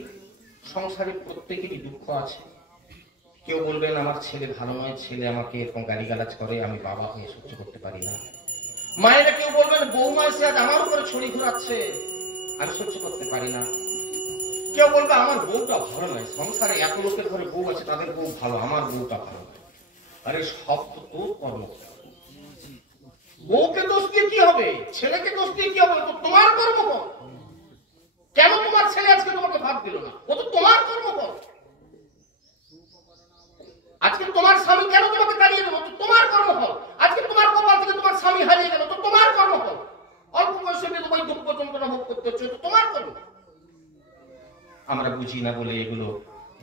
সংসারে প্রত্যেকেরই দুঃখ আছে, কেউ বলবেন আমার ছেলে ভালো নয়, ছেলে আমাকে এরকম গালিগালাজ করে, আমি বাবা হয়ে সহ্য করতে পারি না। মায়েরা কেউ বলবেন বৌমা এসে আজ আমার উপরে ছড়ি ঘোরাচ্ছে, আমি সহ্য করতে পারি না। কেউ বলবে আমার বউটা ভালো নয়, সংসারে এত লোকের ঘরে বউ আছে, তাদের বউ ভালো, আমার বউটা ভালো নয়। আরে সব তো তোর কর্ম। বউকে দোষ দিয়ে কি হবে, ছেলেকে দোষ দিয়ে কি হবে? তো তোমার কর্ম কর। কেন তোমার ছেলে আজকে তোমাকে ভাব দিল না? ও তো তোমার কর্ম কর। আজকে তোমার স্বামী কেন তোমাকে তাড়িয়ে দেবো? তো তোমার কর্ম কর। আজকে তোমার কপাল থেকে তোমার স্বামী হারিয়ে গেল, তো তোমার কর্ম কর। অল্প বয়সে তোমায় দুঃখ যন্ত্রণা ভোগ করতে হচ্ছে, তো তোমার কর্ম। আমরা বুঝি না বলে এগুলো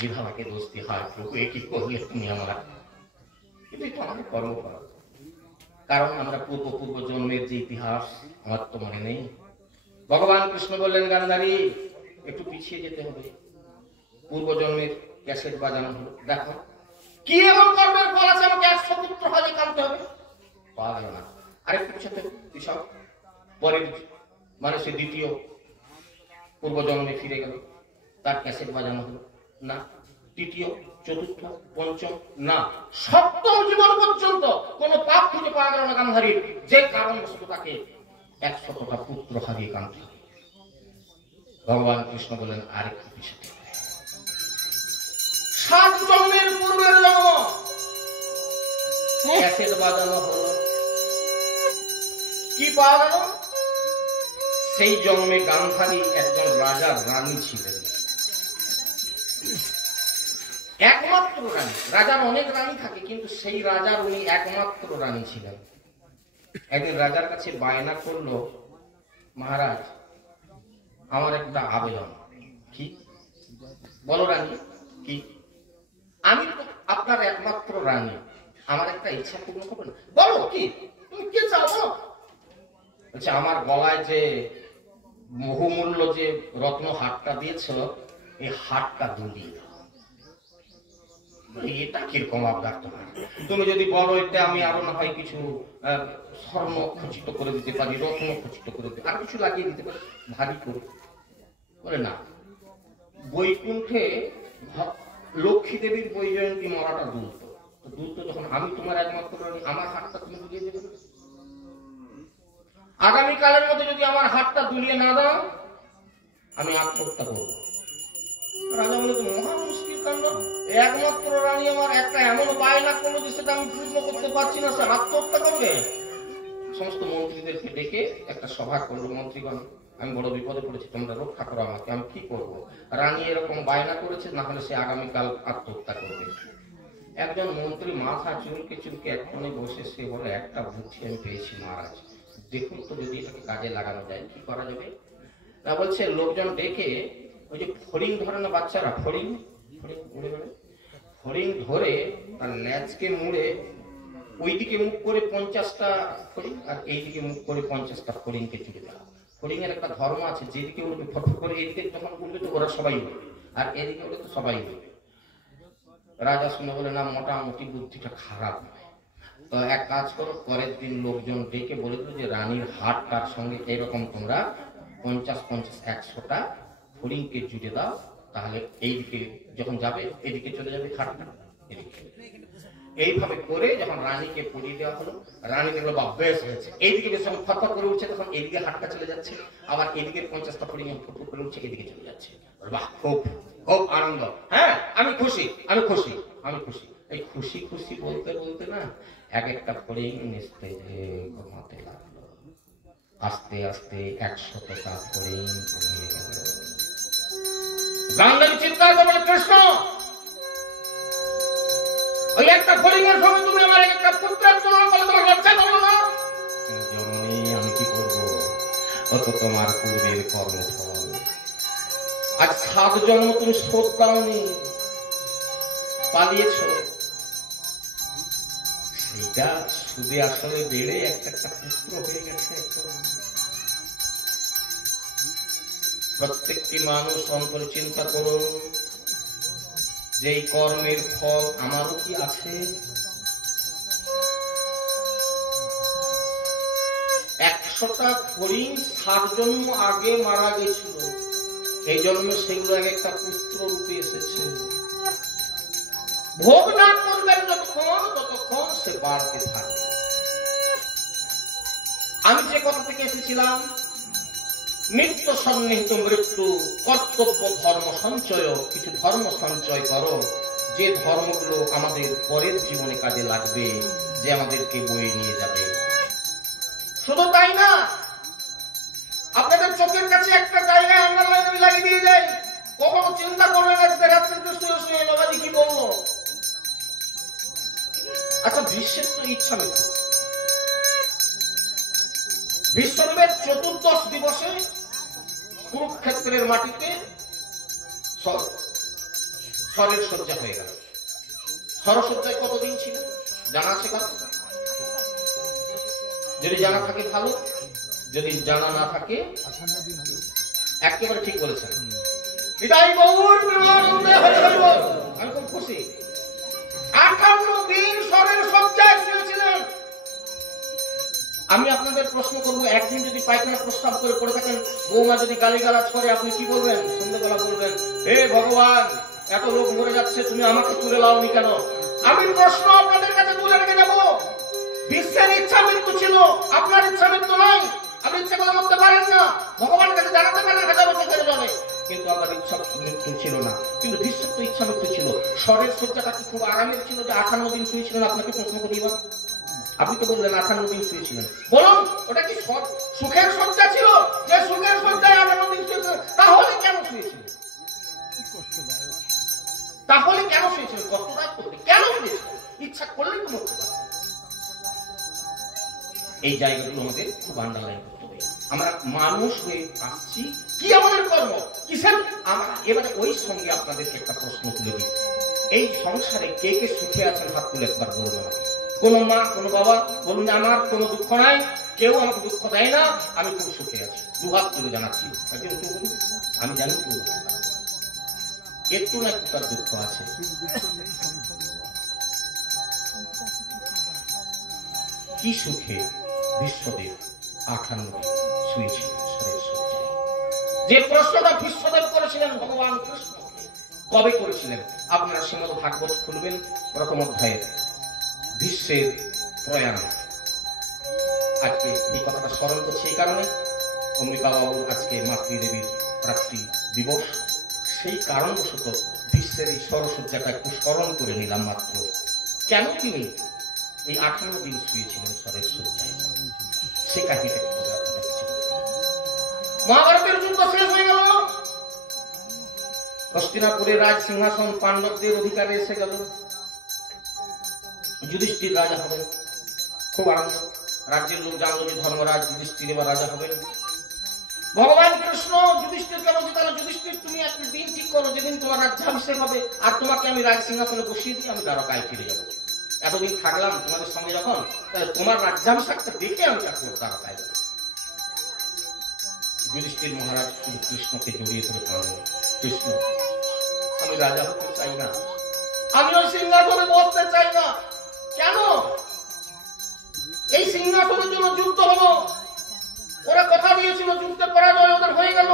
বিধাতাকে দোষ দিয়ে, হয় প্রভু এ কি করলে তুমি আমার। কিন্তু এটা আমাদের কর্ম করা, কারণ আমরা পূর্ব জন্মের যে ইতিহাস আমার তো মনে নেই। ভগবান কৃষ্ণ বললেন গান্ধারী একটু পিছিয়ে যেতে হবে, পূর্ব জন্মের ক্যাসেট বাজানো হলো, দেখো কি এমন কর্মের ফল আছে আমাকে 100 পুত্র হাজে কাঁদতে হবে। পাওয়া গেল না। আরেকটু পিছাতে পিছাও, পরের মানে সে দ্বিতীয় পূর্ব জন্মে ফিরে গেল, তার ক্যাসেট বাজানো হলো না। তৃতীয়, চতুর্থ, পঞ্চম, না, সপ্তম জীবন পর্যন্ত কোন পাপ খুঁজে পাওয়া গেল না গান্ধারীর, যে কারণবশত তাকে 100টা পুত্র হারিয়ে কাঁদতে হবে। ভগবান কৃষ্ণ বলেন আরেকটু পিছাতে, 7 জন্মের পূর্বের জন্ম ক্যাসেট বাজানো হলো, কি পাওয়া গেল? সেই জন্মে গান্ধারী একজন রাজার রানী ছিলেন, একমাত্র রানী। রাজার অনেক রানী থাকে, কিন্তু সেই রাজার উনি একমাত্র রানী ছিলেন। একদিন রাজার কাছে বায়না করলো, মহারাজ আমার একটা আবেদন। কি? বলো রানী, কি? আমি তো আপনার একমাত্র রানী, আমার একটা ইচ্ছা পূর্ণ করবেন। বলো কি, তুমি কি চাও বলো। বলছে আমার গলায় যে বহুমূল্য যে রত্ন হারটা দিয়েছিল, এই হারটা দুলিয়ে দাও। এটা কিরকম আবদার তোমার? তুমি যদি বলো এটা আমি আরো না হয় কিছু স্বর্ণ খচিত করে দিতে পারি, রত্ন খচিত করে দিতে, আর কিছু লাগিয়ে দিতে পারি ভারী করে। বলে না, বৈকুণ্ঠে লক্ষ্মী দেবীর বৈজয়ন্তী মরাটা দুলত, দুলত যখন আমি তোমার একমাত্র রানী, আমার হাতটা তুমি দুলিয়ে দেবে। আগামীকালের মধ্যে যদি আমার হাতটা দুলিয়ে না দাও, আমি আত্মহত্যা করব। রাজা বলে তো মহা মুশকিল কাণ্ড, একমাত্র রানী আমার একটা এমন বায়না করলো যে সেটা আমি পূর্ণ করতে পারছি না, সে আত্মহত্যা করবে। সমস্ত মন্ত্রীদেরকে ডেকে একটা সভা করলো, মন্ত্রীগণ আমি বড় বিপদে পড়েছি, তোমরা রক্ষা করো আমাকে, আমি কি করব? রানী এরকম বায়না করেছে, না হলে সে আগামীকাল আত্মহত্যা করবে। একজন মন্ত্রী মাথা চুলকে চুলকে একখানে বসে সে বলে, একটা বুদ্ধি আমি পেয়েছি মহারাজ, দেখুন তো যদি এটাকে কাজে লাগানো যায়, কি করা যাবে? না বলছে লোকজন ডেকে ওই যে ফড়িং ধরে না বাচ্চারা, ফড়িং ধরে তার ল্যাজকে মুড়ে ওইদিকে মুখ করে 50টা ফড়িং আর এইদিকে মুখ করে 50টা ফড়িংকে চুড়ে দেওয়া। ফড়িং এর একটা ধর্ম আছে, যেদিকে উঠবে ফটফট করে, এইদিকে যখন উঠবে তো ওরা সবাই উঠবে, আর এদিকে উঠলে তো সবাই উঠবে। রাজা শুনে বলে না, মোটামুটি বুদ্ধিটা খারাপ নয়। তো এক কাজ করো, পরের দিন লোকজন ডেকে বলে দিল যে রানীর হাতটার সঙ্গে এরকম তোমরা 50-50-100টা ফড়িংকে জুড়ে দাও, তাহলে এইদিকে যখন যাবে এদিকে চলে যাবে হাতটা এদিকে। এইভাবে করে যখন রানীকে পরিয়ে দেওয়া হলো, রানী দেখলো বা বেশ হয়েছে, এইদিকে বেশ যখন ফটফট করে উঠছে তখন এদিকে হাতটা চলে যাচ্ছে, আবার এদিকে 50টা ফড়িং ফুটফুট করে উঠছে, এদিকে চলে যাচ্ছে। বাহ, খুব খুব আনন্দ, হ্যাঁ আমি খুশি, আমি খুশি, আমি খুশি। এই খুশি খুশি বলতে বলতে না এক একটা ফড়িং নিস্তেজে ঘুমাতে লাগলো। আস্তে আস্তে 100টা ফড়িং ঘুমিয়ে গেল। গান্ধারী চিৎকার করে, কৃষ্ণ ওই একটা ফড়িং এর সঙ্গে তুমি আমার একটা পুত্রের তুলনা করলে তোমার লজ্জা করলো না? জননী আমি কি করব, ও তো তোমার পূর্বের কর্মফল। আজ 7 জন্ম তুমি শোধ দাওনি, পালিয়েছ, সেটা সুদে আসলে বেড়ে একটা পুত্র হয়ে গেছে। প্রত্যেকটি মানুষ অন্তরে চিন্তা করুন, যে কর্মের ফল আমারও কি আছে? 100টা ফড়িং 7 জন্ম আগে মারা গেছিল, এই জন্মে সেগুলো এক একটা পুত্র রূপে এসেছে। ভোগ না করবেন ততক্ষণ সে বাড়তে থাকে। আমি যে কথা থেকে এসেছিলাম, নিত্য সন্নিহিত মৃত্যু, কর্তব্য ধর্ম সঞ্চয়, কিছু ধর্ম সঞ্চয় করো, যে ধর্মগুলো আমাদের পরের জীবনে কাজে লাগবে, যে আমাদেরকে বয়ে নিয়ে যাবে। শুধু তাই না, আপনাদের চোখের কাছে একটা জায়গায় আন্ডারলাইন আমি লাগিয়ে দিয়ে যাই, কখনো চিন্তা করবেন আজকে রাত্রে শুয়ে বাবাজি কি বলবো। আচ্ছা, বিশ্বের তো ইচ্ছা মৃত্যু, বিশ্বদেবের 14 দিবসে কুরুক্ষেত্রের মাটিতে স্বরের শয্যা হয়ে গেল। সরসজ্জায় কতদিন ছিল জানা আছে কারো? যদি জানা থাকে ভালো, যদি জানা না থাকে একেবারে ঠিক বলেছেন। আমি খুব খুশি। 58 দিন স্বরের শয্যায় শুয়েছিলেন। আমি আপনাদের প্রশ্ন করবো, একদিন যদি পায়খানা প্রস্তাব করে পড়ে থাকেন, বৌমা যদি গালিগালাজ করে, আপনি কি বলবেন? সন্ধ্যেবেলা বলবেন, হে ভগবান, এত লোক মরে যাচ্ছে, তুমি আমাকে তুলে লাওনি কেন? আমি প্রশ্ন আপনাদের কাছে তুলে রেখে যাবো। বিশ্বের ইচ্ছা মৃত্যু ছিল, আপনার ইচ্ছা মৃত্যু নাই। আপনি ইচ্ছা করে মরতে পারেন না, ভগবানের কাছে জানাতে পারেন 1000 বছর ফেরে যাবে, কিন্তু আপনার ইচ্ছা মৃত্যু ছিল না। কিন্তু বিশ্বের তো ইচ্ছা মৃত্যু ছিল। স্বরের শয্যাটা কি খুব আরামের ছিল যে 58 দিন শুয়েছিলেন? আপনাকে প্রশ্ন করি, আপনি তো বললেন 58 দিন শুয়েছিলেন। বলুন, ওটা কি সুখের শয্যা ছিল? যে সুখের শয্যায় 58 দিন শুয়েছিলেন, তাহলে কেন শুয়েছিলেন? তাহলে কেন শুয়েছিলেন? কষ্টদায়ক করতে কেন শুয়েছিলেন? ইচ্ছা করলেই তো মরতে পারতেন। এই জায়গাগুলো আমাদের খুব আন্ডারলাইন করতে হবে। আমরা মানুষ হয়ে আসছি, কি আমাদের কর্ম, কিসের? এবারে ওই সঙ্গে আপনাদেরকে একটা প্রশ্ন তুলে দিই, এই সংসারে কে কে সুখে আছেন? হাত তুলে একবার বলুন আমাকে। কোন মা, কোন বাবা বলুন যে আমার কোনো দুঃখ নাই, কেউ আমাকে দুঃখ দেয় না, আমি খুব সুখে আছি। দুহাত তুলে জানাচ্ছি, আমি জানি তো একটু না একটু তার দুঃখ আছে। কি সুখে বিশ্বদেব 58 দিন শুয়েছিলেন স্বরের শয্যায়। যে প্রশ্নটা বিশ্বদেব করেছিলেন ভগবান কৃষ্ণকে, কবে করেছিলেন? আপনারা শ্রীমদ্ ভাগবত খুলবেন, প্রথম অধ্যায়ে বিশ্বের প্রয়াণ। আজকে এই কথাটা স্মরণ করছি এই কারণে, অম্বিকা বাবু আজকে মাতৃদেবীর প্রাপ্তি দিবস, সেই কারণবশত বিশ্বের এই সরসজ্জাটা একটু স্মরণ করে নিলাম মাত্র। কেন তিনি এই 58 দিন শুয়েছিলেন স্বরের শয্যায়, সে কাহিনীটা একটু দেখছি। মহাভারতের যুদ্ধ শেষ হয়ে গেল, হস্তিনাপুরের রাজ সিংহাসন পাণ্ডবদের অধিকারে এসে গেল। যুধিষ্ঠির রাজা হবেন, খুব আনন্দ। রাজ্যের লোক জানল যে ধর্মরাজ যুধিষ্ঠির এবার রাজা হবেন। ভগবান কৃষ্ণ যুধিষ্ঠিরকে বলছে, তাহলে যুধিষ্ঠির তুমি একটা দিন ঠিক করো যেদিন তোমার রাজ্যাভিষেক হবে, আর তোমাকে আমি রাজ সিংহাসনে বসিয়ে দিই, আমি দ্বারকায় ফিরে যাবো। এতদিন থাকলাম তোমাদের সঙ্গে যখন, তাহলে তোমার রাজ্যাভিষেকটা দেখে আমি তাকে দ্বারকায় যাবো। যুধিষ্ঠির মহারাজ শুধু কৃষ্ণকে জড়িয়ে ধরে কাঁদলেন, কৃষ্ণ আমি রাজা হতে চাই না, আমি ওই সিংহাসনে বসতে চাই না। কেন? এই সিংহাসনের জন্য যুদ্ধ হলো, ওরা কথা দিয়েছিল, যুদ্ধে পরাজয় ওদের হয়ে গেল।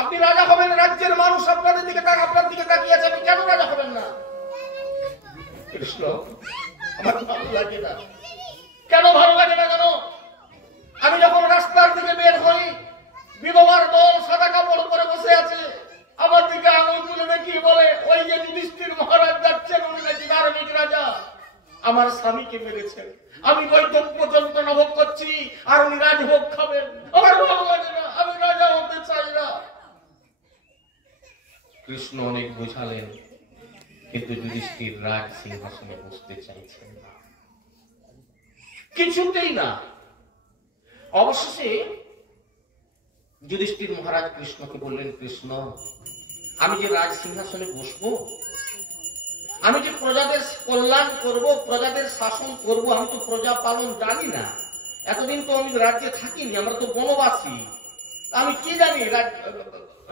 আপনি রাজা হবেন, রাজ্যের মানুষ আপনাদের দিকে আপনার দিকে তাকিয়ে আছে, আপনি কেন রাজা হবেন না? কৃষ্ণ আমার ভালো লাগে না। কেন ভালো লাগে না জানো? আমি যখন রাস্তার দিকে বের হই, বিধবার দল সাদা কাপড় পরে বসে আছে, আমার দিকে আঙুল তুলে দেখি, বলে ওই যে যুধিষ্ঠির মহারাজ যাচ্ছেন, উনি নাকি ধার্মিক রাজা, আমার স্বামীকে মেরেছেন, আমি বৈঠক পর্যন্ত নভোগ করছি, আর উনি রাজভোগ খাবেন। আমার ভালো লাগে না, আমি রাজা হতে চাই না। কৃষ্ণ অনেক বোঝালেন, কিন্তু যুধিষ্ঠির রাজ সিংহাসনে বসতে চাইছেন না, কিছুতেই না। অবশেষে যুধিষ্ঠির মহারাজ কৃষ্ণকে বললেন, কৃষ্ণ আমি যে রাজ সিংহাসনে বসবো, আমি যে প্রজাদের কল্যাণ করব, প্রজাদের শাসন করব, আমি তো প্রজা পালন জানি না, এতদিন তো আমি রাজ্যে থাকিনি, আমরা তো বনবাসী, আমি কি জানি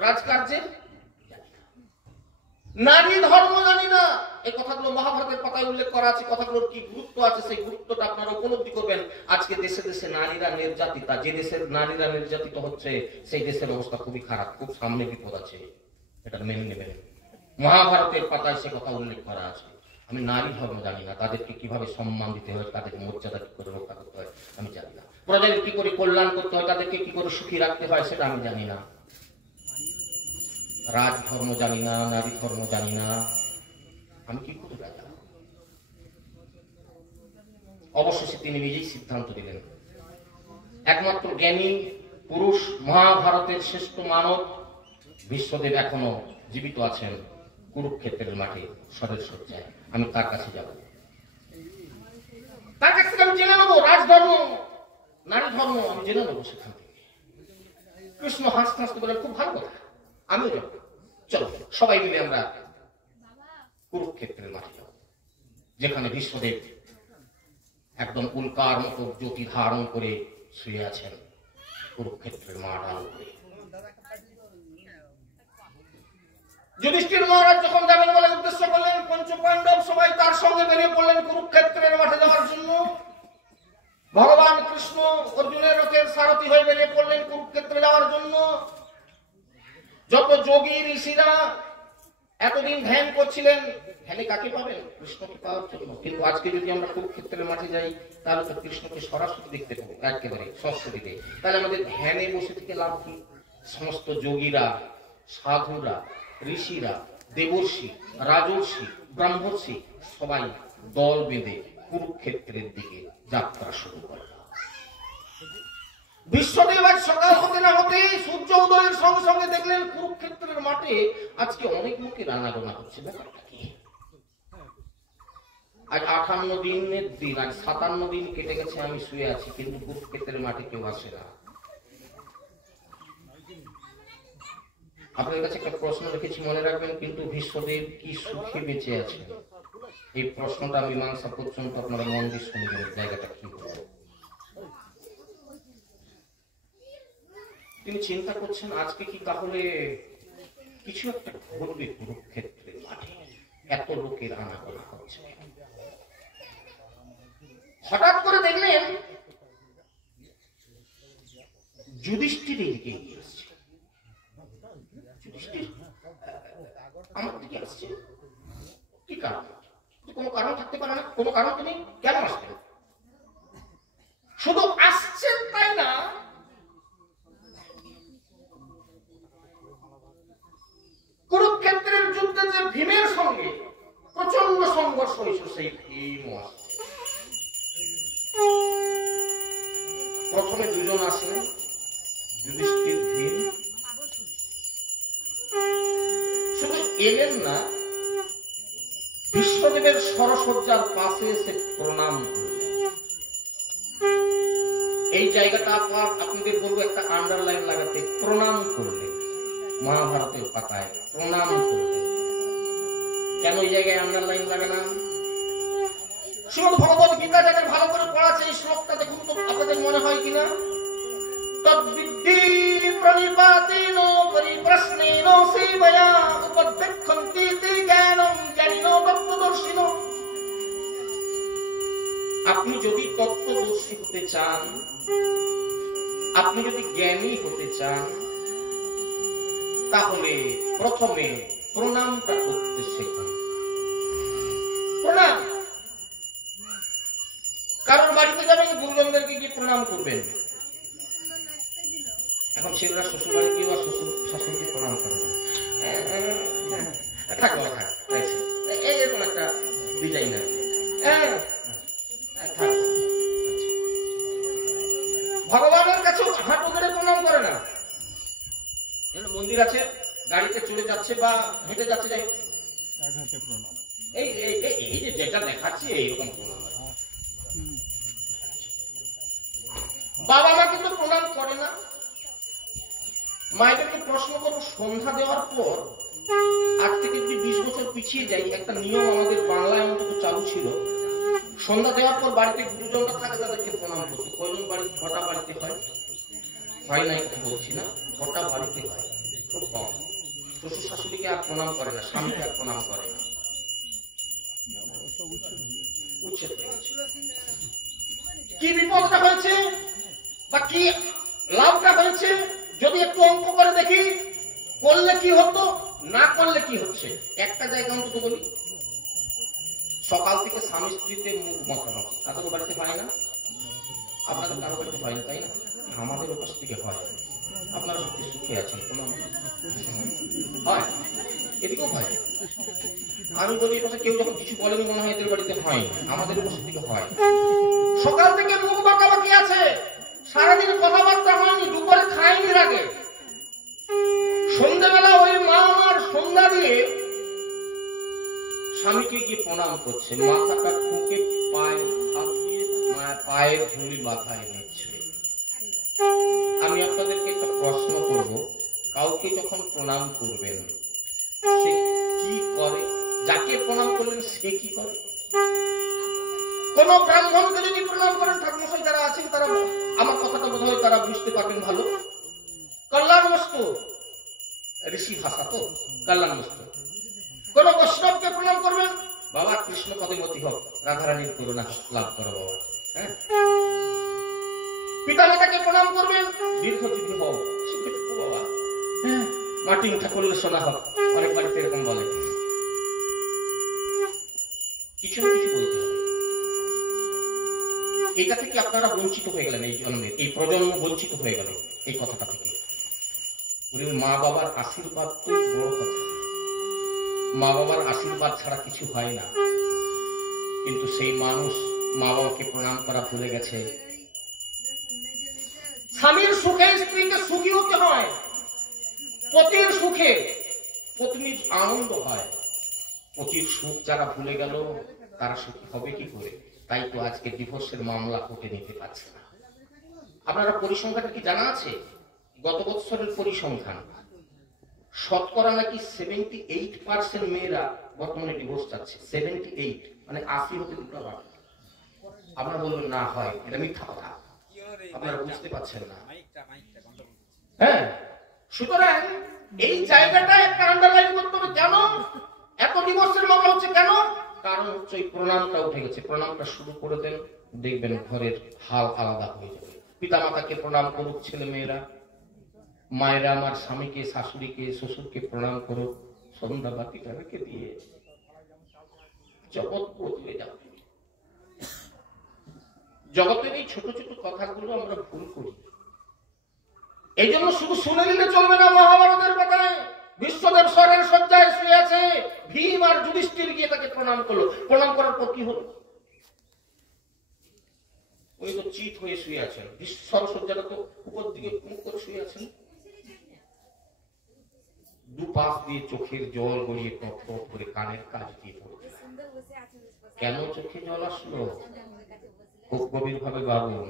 রাজকার্যের? নারী ধর্ম জানি না। এই কথাগুলো মহাভারতের পাতায় উল্লেখ করা আছে, কথাগুলোর কি গুরুত্ব আছে, সেই গুরুত্বটা আপনারা উপলব্ধি করবেন। আজকে দেশে দেশে নারীরা নির্যাতিতা, যে দেশের নারীরা নির্যাতিত হচ্ছে সেই দেশের অবস্থা খুবই খারাপ, খুব সামনে বিপদ আছে, এটা মেনে নেবেন। মহাভারতের পাতায় সে কথা উল্লেখ করা আছে। আমি নারী ধর্ম জানি না, তাদেরকে কিভাবে সম্মান দিতে হয়, তাদের মর্যাদা কি করে রক্ষা করতে হয় আমি জানি না, প্রজাদের কি করে কল্যাণ করতে হয়, তাদেরকে কি করে সুখী রাখতে হয় সেটা আমি জানি না। রাজ ধর্ম জানি না, নারী ধর্ম জানি না, আমি কি করে রাজা? অবশেষে তিনি নিজেই সিদ্ধান্ত দিলেন। একমাত্র জ্ঞানী পুরুষ, মহাভারতের শ্রেষ্ঠ মানব বিশ্বদেব এখনো জীবিত আছেন কুরুক্ষেত্রের মাঠে শরের শয্যায়। আমি তার কাছে যাব, তার কাছ থেকে আমি জেনে নেবো রাজধর্ম নারী ধর্ম, আমি জেনে নেবো সেখান থেকে। কৃষ্ণ হাসতে হাসতে বলেন, খুব ভালো কথা, আমিও যাব, চলো সবাই মিলে আমরা কুরুক্ষেত্রের মাঠে যাব, যেখানে বিশ্বদেব একদম উল্কার মতো জ্যোতি ধারণ করে শুয়ে আছেন কুরুক্ষেত্রের মাঠ আলো করে। যুধিষ্ঠির মহারাজ যখন যাবেন বলে উদ্দেশ্য করলেন, পঞ্চপাণ্ডব সবাই তার সঙ্গে বেরিয়ে পড়লেন কুরুক্ষেত্রের মাঠে যাওয়ার জন্য। ভগবান কৃষ্ণ অর্জুনের রথের সারথি হয়ে বেরিয়ে পড়লেন কুরুক্ষেত্রে যাওয়ার জন্য। যত যোগী ঋষিরা এতদিন ধ্যান করছিলেন, ধ্যানে কাকে পাবেন? কৃষ্ণকে পাওয়ার জন্য। কিন্তু আজকে যদি আমরা কুরুক্ষেত্রের মাঠে যাই তাহলে তো কৃষ্ণকে সরাসরি দেখতে পাবো, একেবারে সরাসরিতে। তাহলে আমাদের ধ্যানে বসে থেকে লাভ কি? সমস্ত যোগীরা, সাধুরা, ঋষিরা, দেবর্ষি, রাজর্ষি, ব্রাহ্মর্ষি সবাই দল বেঁধে কুরুক্ষেত্রের দিকে যাত্রা শুরু করে। বিশ্বদেব আজ সকাল হতে না হতে সূর্য উদয়ের সঙ্গে সঙ্গে দেখলেন কুরুক্ষেত্রের মাঠে আজকে অনেক লোকের আনাগোনা হচ্ছে। ব্যাপারটা কি? আজ 58 দিনের দিন, আজ 57 দিন কেটে গেছে আমি শুয়ে আছি, কিন্তু কুরুক্ষেত্রের মাঠে কেউ আসে না। আপনার কাছে একটা প্রশ্ন রেখেছি, মনে রাখবেন কিন্তু, বিশ্বদেব কি সুখে বেঁচে আছেন? এই প্রশ্নটা মীমাংসা পর্যন্ত আপনারা মন দিয়ে শুনবেন, জায়গাটা কি হলো। তিনি চিন্তা করছেন আজকে কি তাহলে কিছু একটা ঘটবে কুরুক্ষেত্রের মাঠে, এত লোকের আনাগোনা হচ্ছে। হঠাৎ করে দেখলেন যুধিষ্ঠির এদিকে এগিয়ে আসছে। যুধিষ্ঠির আমার দিকে আসছে, কি কারণ? কোনো কারণ থাকতে পারে না, কোনো কারণ তিনি কেন আসবেন? শুধু আসছেন তাই না, কুরুক্ষেত্রের যুদ্ধে যে ভীমের সঙ্গে প্রচন্ড সংঘর্ষ হয়েছিল, সেই ভীম আসছে। প্রথমে দুজন আসলেন, যুধিষ্ঠির, ভীম। শুধু এলেন না, বিশ্বদেবের সরসজ্জার পাশে এসে প্রণাম করলেন। এই জায়গাটা আপনাদের বলবো একটা আন্ডারলাইন লাগাতে, প্রণাম করলেন। মহাভারতের পাতায় প্রণাম করলেন। কেন এই জায়গায় আন্ডারলাইন লাগালাম? শ্রীমদ্ ভগবত গীতা যাদের ভালো করে পড়াচ্ছে, এই শ্লোকটা দেখুন তো আপনাদের মনে হয় কিনা? তদ্বিদ্ধি প্রণিপাতেন পরিপ্রশ্নেন সেবয়া উপদেক্ষন্তি তে জ্ঞানম জ্ঞানিনো তত্ত্বদর্শিনো। আপনি যদি তত্ত্বদর্শী হতে চান, আপনি যদি জ্ঞানী হতে চান, তাহলে প্রথমে প্রণামটা করতে শেখুন। প্রণাম, কারণ বাড়িতে যাবেন গুরুজনদেরকে গিয়ে প্রণাম করবেন। এখন ছেলেরা শ্বশুর বাড়ি গিয়ে বা শ্বশুর শাশুড়িকে প্রণাম করে না, থাকবো এরকম একটা ডিজাইন আছে। ভগবানের কাছেও হাঁটু গেড়ে প্রণাম করে না। মন্দির আছে, গাড়িতে চলে যাচ্ছে বা হেঁটে যাচ্ছে, যাই এই যে যেটা দেখাচ্ছে এইরকম প্রণাম। বাবা মা কিন্তু প্রণাম করে না। মায়েদেরকে প্রশ্ন করবো, সন্ধ্যা দেওয়ার পর, আজ থেকে যদি 20 বছর পিছিয়ে যাই, একটা নিয়ম আমাদের বাংলায় অন্তত চালু ছিল, সন্ধ্যা দেওয়ার পর বাড়িতে গুরুজনরা থাকে, তাদেরকে প্রণাম করতো। কয়জন বাড়ি? কটা বাড়িতে হয়? হয় নাই বলছি না, কটা বাড়িতে হয়? খুব কম। শ্বশুর শাশুড়িকে আর প্রণাম করে না, স্বামীকে আর প্রণাম করে না, উচ্ছেদ হয়ে গেছে। কি বিপদটা হয়েছে বা কি লাভটা হয়েছে যদি একটু অঙ্ক করে দেখি, করলে কি হতো, না করলে কি হচ্ছে, একটা জায়গা অন্তত বলি। সকাল থেকে স্বামী স্ত্রীতে মুখ মাখামাখি, কাদের বাড়িতে হয় না? আপনাদের কারো বাড়িতে হয় না, তাই না? আমাদের ওপাশ থেকে হয়। আপনারা সত্যি সুখে আছেন, কোনো হয়, এদিকেও হয়। আমি বলি এপাশে কেউ যখন কিছু বলেনি মনে হয় এদের বাড়িতে হয়, আমাদের ওপাশ থেকে হয়। সকাল থেকে মুখ মাখামাখি আছে, সারাদিন কথাবার্তা হয়নি, দুপুরে খায়নি আগে, সন্ধ্যাবেলা ওই মা আমার সন্ধ্যা দিয়ে স্বামীকে গিয়ে প্রণাম করছে, মাথাটা ঠুকে পায়ে হাত দিয়ে পায়ের ধুলি মাথায় নিচ্ছে। আমি আপনাদেরকে একটা প্রশ্ন করব, কাউকে যখন প্রণাম করবেন সে কি করে? যাকে প্রণাম করলেন সে কি করে? কোন ব্রাহ্মণকে যদি প্রণাম করেন, ঠাকুরমশাই যারা আছেন তারা আমার কথাটা বোধ হয় তারা বুঝতে পারবেন ভালো, কল্যাণমস্তু, ঋষি ভাষা তো কল্যাণমস্তু। কোন বৈষ্ণবকে প্রণাম করবেন, বাবা কৃষ্ণ পদে মতি হোক, রাধারানীর করুণা লাভ করো বাবা। হ্যাঁ, পিতা মাতাকে প্রণাম করবেন, দীর্ঘজীবী হোক, সুখে থাকো বাবা। হ্যাঁ, মাটি মুঠা করলে সোনা হোক, অনেক বাড়িতে এরকম বলে। কিছু না কিছু বলতে হবে। এটা থেকে আপনারা বঞ্চিত হয়ে গেলেন, এই জন্মে এই প্রজন্ম বঞ্চিত হয়ে গেল এই কথাটা থেকে। মা বাবার আশীর্বাদ তো বড় কথা, মা বাবার আশীর্বাদ ছাড়া কিছু হয় না। কিন্তু সেই মানুষ মা বাবাকে প্রণাম করা ভুলে গেছে। স্বামীর সুখে স্ত্রীকে সুখী হতে হয়, পতির সুখে পত্নীর আনন্দ হয়। পতির সুখ যারা ভুলে গেল তারা সুখী হবে কি করে? তাই তো আজকে ডিভোর্সের মামলা কোর্টে নিতে পারছে না। আপনারা পরিসংখ্যানটা কি জানা আছে? গত বছরের পরিসংখ্যান, শতকরা নাকি 78% মেয়েরা বর্তমানে ডিভোর্স চাচ্ছে। 78, মানে 80 হতে দুটো বাকি। আপনারা বলবেন না হয়, এটা মিথ্যা কথা, আপনারা বুঝতে পারছেন না। হ্যাঁ, সুতরাং এই জায়গাটা একটা আন্ডারলাইন করতে হবে। কেন এত ডিভোর্সের মামলা হচ্ছে? কেন? কারণ হচ্ছে এই প্রণামটা উঠে গেছে। প্রণামটা শুরু করে দেন, দেখবেন ঘরের হাল আলাদা হয়ে যাবে। পিতা মাতাকে প্রণাম করুক ছেলে মেয়েরা, মায়েরা আমার স্বামীকে, শাশুড়িকে, শ্বশুরকে প্রণাম করুক, সন্ধ্যা বাতিটা রেখে দিয়ে জগৎ বদলে যাবে। জগতের এই ছোট ছোট কথাগুলো আমরা ভুল করি। এই জন্য শুধু শুনে নিলে চলবে না। মহাভারতের কথায় বিশ্বদেব স্বরের শয্যায় শুয়ে আছে, ভীম আর যুধিষ্ঠির গিয়ে তাকে প্রণাম করলো। প্রণাম করার পর কি হলো? ওই তো চিত হয়ে শুয়ে আছেন, বিশ্বর শয্যাটা তো উপর দিকে মুখ করে শুয়ে আছেন, দুপাশ দিয়ে চোখের জল গড়িয়ে টপ টপ করে কানের কাজ দিয়ে পড়ছে। কেন চোখে জল আসলো? খুব গভীর ভাবে ভাবুন।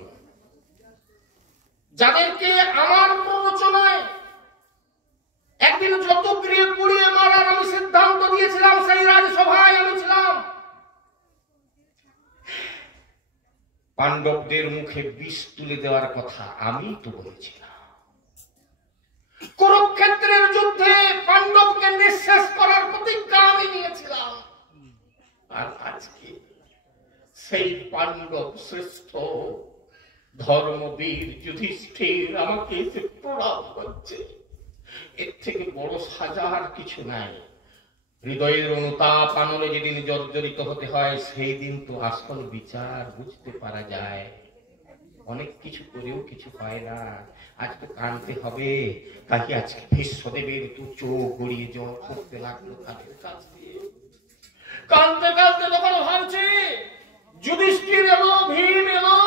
যাদেরকে আমার প্ররোচনায় একদিন যত গৃহে পুড়িয়ে মারার আমি সিদ্ধান্ত দিয়েছিলাম, সেই রাজসভায় আমি ছিলাম। পাণ্ডবদের মুখে বিষ তুলে দেওয়ার কথা আমি তো বলেছিলাম। কুরুক্ষেত্রের যুদ্ধে পাণ্ডবকে নিঃশেষ করার প্রতিজ্ঞা আমি নিয়েছিলাম। আর আজকে সেই পাণ্ডব শ্রেষ্ঠ ধর্মবীর যুধিষ্ঠির আমাকে এসে প্রণাম করছে। এর থেকে বড় সাজার কিছু নাই। হৃদয়ের অনুতাপ আনলে যেদিন জর্জরিত হতে হয়, সেই দিন তো আসল বিচার বুঝতে পারা যায়। অনেক কিছু করেও কিছু হয় না। আজকে কাঁদতে হবে, তাকে আজকে বিশ্বদেবের দু চোখ গড়িয়ে জল পড়তে লাগলো তাদের কাছ দিয়ে। কাঁদতে কাঁদতে যখন ভাবছে যুধিষ্ঠির এলো, ভীম এলো,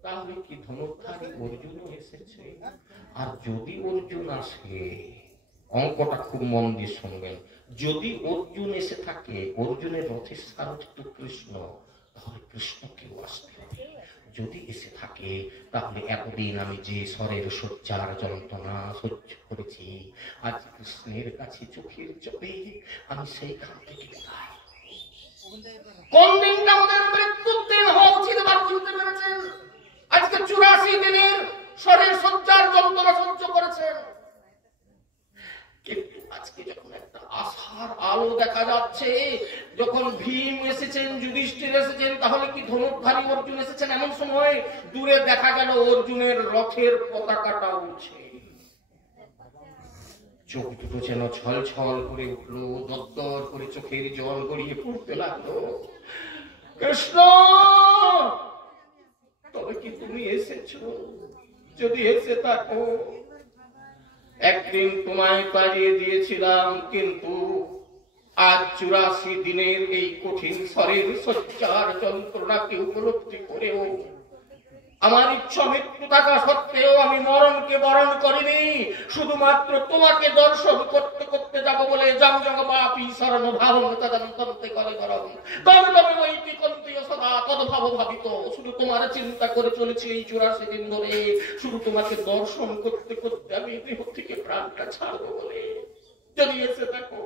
তাহলে কি ধনুর্ধারী অর্জুনও এসেছে? আর যদি অর্জুন আসে, অঙ্কটা খুব মন দিয়ে শুনবেন, যদি অর্জুন এসে থাকে, অর্জুনের রথের সারথি তো কৃষ্ণ, তাহলে কৃষ্ণকেও আসতে হবে। যদি এসে থাকে তাহলে এতদিন আমি যে স্বরের শয্যার যন্ত্রণা সহ্য করেছি, আজ কৃষ্ণের কাছে চোখের জলে আমি সেইখান থেকে বিদায়। কোন দিনটা আমাদের মৃত্যুর দিন হওয়া উচিত বা বুঝতে পেরেছেন? আজকে 84 দিনের স্বরের শয্যার যন্ত্রণা সহ্য করেছেন, কিন্তু আজকে যখন একটা আশার আলো দেখা যাচ্ছে, যখন ভীম এসেছেন, যুধিষ্ঠির এসেছেন, তাহলে কি ধনুর্ধারী অর্জুন এসেছেন, এমন সময় দূরে দেখা গেল অর্জুনের রথের পতাকাটা উঠছে। চোখ দুটো যেন ছলছল করে উঠলো, দরদর করে চোখের জল গড়িয়ে পড়তে লাগলো। কৃষ্ণ, তবে কি তুমি এসেছো? যদি এসে থাকো, একদিন তোমায় তাড়িয়ে দিয়েছিলাম, কিন্তু আজ 84 দিনের এই কঠিন শরীর সজ্জার যন্ত্রণাকে উপলব্ধি করেও আমার ইচ্ছা মৃত্যু থাকা সত্ত্বেও আমি মরণকে বরণ করিনি। শুধুমাত্র তোমাকে দর্শন করতে করতে যাব বলে জম জগবাপি শরণ ভাবং তদন্তন্তে করে করম তবে তবে বৈতি কন্তীয় সদা তদ্ভাব ভাবিত। শুধু তোমার চিন্তা করে চলেছি এই 84 দিন ধরে। শুধু তোমাকে দর্শন করতে করতে আমি দেহ থেকে প্রাণটা ছাড়বো বলে। যদি এসে দেখো,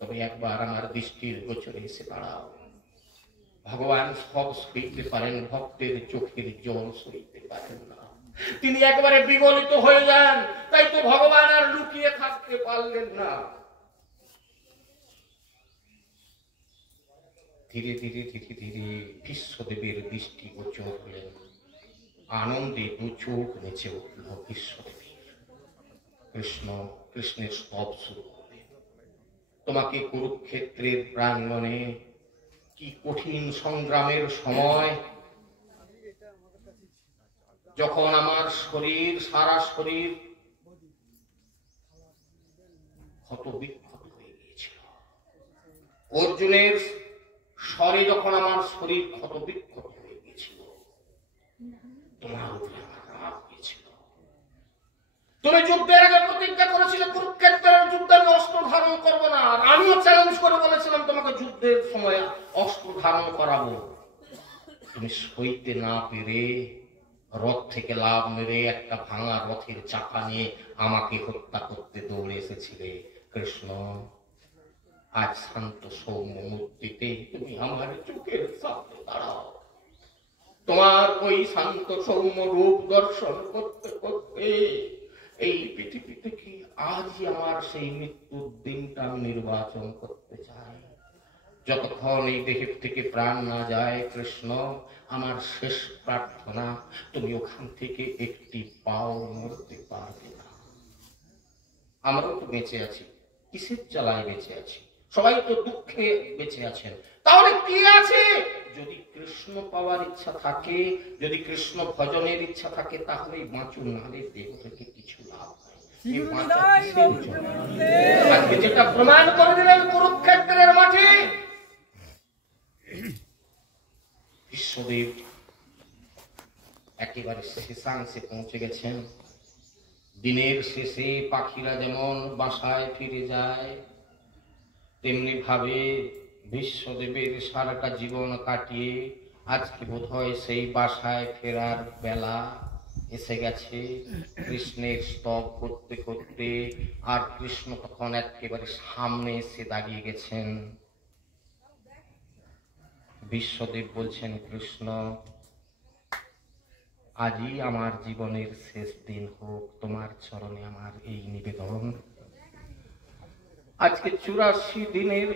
তবে একবার আমার দৃষ্টির গোচরে এসে দাঁড়াও। ভগবান সব সইতে পারেন, ভক্তের চোখের জল সইতে পারেন না। তিনি একবারে বিগলিত হয়ে যান। তাই তো ভগবান আর লুকিয়ে থাকতে পারলেন না। ধীরে ধীরে ধীরে ধীরে বিশ্বদেবের দৃষ্টি গোচর হলেন। আনন্দে দু চোখ নেচে উঠল বিশ্বদেবীর। কৃষ্ণ কৃষ্ণের স্তব শুরু করলেন। তোমাকে কুরুক্ষেত্রের প্রাঙ্গণে কি কঠিন সংগ্রামের সময়, যখন আমার শরীর, সারা শরীর ক্ষত বিক্ষত হয়ে গিয়েছিল। অর্জুনের স্বরে যখন আমার শরীর ক্ষত বিক্ষত হয়ে গিয়েছিল, তোমার উপরে আমার রাগ হয়েছিল। তুমি যুদ্ধের আগে প্রতিজ্ঞা করেছিলে কুরুক্ষেত্রের যুদ্ধে আমি অস্ত্র ধারণ করবো না। আর আমিও চ্যালেঞ্জ করে বলেছিলাম তোমাকে যুদ্ধের সময় অস্ত্র ধারণ করাবো। তুমি সইতে না পেরে রথ থেকে লাভ মেরে একটা ভাঙা রথের চাকা নিয়ে আমাকে হত্যা করতে দৌড়ে এসেছিলে। কৃষ্ণ, আজ শান্ত সৌম্য মূর্তিতে তুমি আমার চোখের সামনে দাঁড়াও। তোমার ওই শান্ত সৌম্য রূপ দর্শন করতে করতে এই পৃথিবীতে কি আজই আমার সেই মৃত্যুর দিনটা নির্বাচন করতে চাই। যতক্ষণ এই দেহের থেকে প্রাণ না যায়, কৃষ্ণ, আমার শেষ প্রার্থনা, তুমি ওখান থেকে একটি পাও নড়তে পারবে না। আমরাও তো বেঁচে আছি, কিসের জ্বালায় বেঁচে আছি? সবাই তো দুঃখে বেঁচে আছেন। তাহলে কি আছে? যদি কৃষ্ণ পাওয়ার ইচ্ছা থাকে, যদি কৃষ্ণ ভজনের ইচ্ছা থাকে, তাহলে বাঁচুন, নাহলে দেহ থেকে কিছু লাভ হয়। আজকে যেটা প্রমাণ করে দিলেন কুরুক্ষেত্রের মাঠে, বিশ্বদেব একেবারে শেষাংশে পৌঁছে গেছেন। দিনের শেষে পাখিরা যেমন বাসায় ফিরে যায়, তেমনি ভাবে বিশ্বদেবের সারাটা জীবন কাটিয়ে আজকে বোধহয় সেই বাসায় ফেরার বেলা এসে গেছে। কৃষ্ণের স্তব করতে করতে, আর কৃষ্ণ তখন একেবারে সামনে এসে দাঁড়িয়ে গেছেন। বিশ্বদেব বলছেন, কৃষ্ণ, আজই আমার জীবনের শেষ দিন হোক, তোমার চরণে আমার এই নিবেদন। আজকে 84 দিনের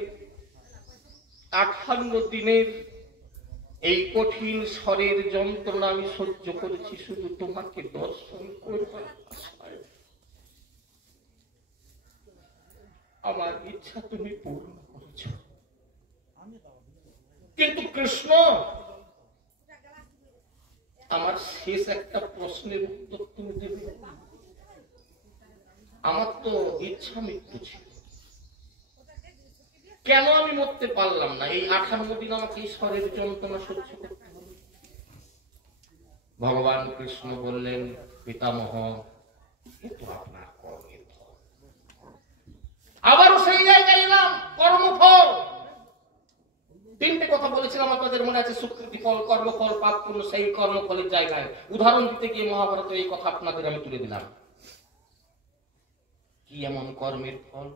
58 দিনের এই কঠিন স্বরের যন্ত্রণা আমি সহ্য করেছি শুধু তোমাকে দর্শন করবার আশায়। আমার ইচ্ছা তুমি পূর্ণ করেছ, কিন্তু কৃষ্ণ, আমার শেষ একটা প্রশ্নের উত্তর তুমি দেবে। আমার তো ইচ্ছা মৃত্যু ছিল, কেন আমি মরতে পারলাম না? এই 58 দিন আমাকে ঈশ্বরের যন্ত্রণা সহ্য করতে হবে। ভগবান কৃষ্ণ বললেন, পিতামহ, এ তো আপনার কর্মের ফল। আবারও সেই জায়গায় এলাম, কর্মফল। 3টে কথা বলেছিলাম, আপনাদের মনে আছে, সুকৃতি ফল, কর্মফল, পাপ পুণ্য, সেই কর্মফলের জায়গায় উদাহরণ দিতে গিয়ে মহাভারতে এই কথা আপনাদের আমি তুলে দিলাম। কি এমন কর্মের ফল?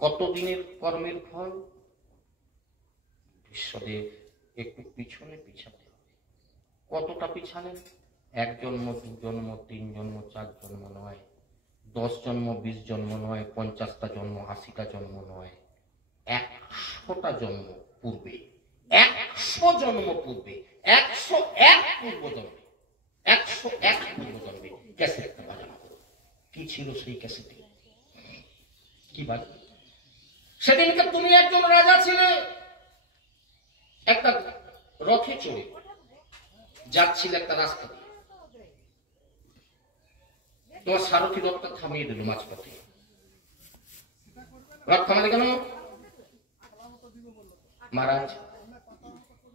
কতদিনের কর্মের ফল? বিশ্বদেব একটু পিছনে পিছাতে হবে। কতটা পিছালেন? 1 জন্ম, 2 জন্ম, 3 জন্ম, 4 জন্ম নয়, 10 জন্ম, 20 জন্ম নয়, 50টা জন্ম, 80টা জন্ম নয়, 100টা জন্ম পূর্বে, 100 জন্ম পূর্বে, 101 পূর্ব জন্মে, 101 পূর্ব জন্মে ক্যাসেটটা বাজানো হলো। কি ছিল সেই ক্যাসেটে? কি বল? সেদিনকে তুমি একজন রাজা ছিলে, একটা রথে চড়ে যাচ্ছিল একটা রাস্তা দিয়ে, তোমার সারথি রথটা থামিয়ে দিল মাঝপথে। রথ থামালে কেন? মহারাজ,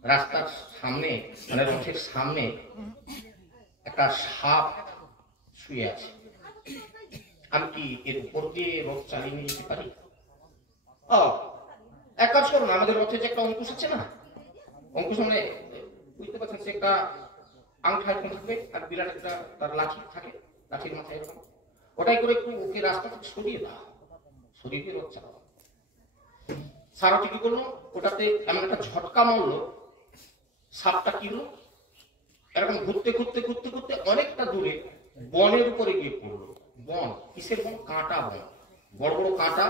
রাস্তার সামনে মানে রথের সামনে একটা সাপ শুয়ে আছে, আমি কি এর উপর দিয়ে রথ চালিয়ে নিয়ে যেতে পারি? এক কাজ করুন, আমাদের রথে যে একটা অঙ্কুশ আছে না, অঙ্কুশ মানে বুঝতে পারছেন, সে একটা আংটা এরকম থাকবে আর বিরাট একটা তার লাঠি থাকে, লাঠির মাথায় এরকম, ওটাই করে একটু ওকে রাস্তা থেকে সরিয়ে দাও, সরিয়ে দিয়ে রথ চালাও। সারথি কি করলো, ওটাতে এমন একটা ঝটকা মারলো, সাপটা কি হলো, এরকম ঘুরতে ঘুরতে ঘুরতে ঘুরতে অনেকটা দূরে বনের উপরে গিয়ে পড়লো। বন কিসের বন? কাঁটা বন, বড় বড় কাঁটা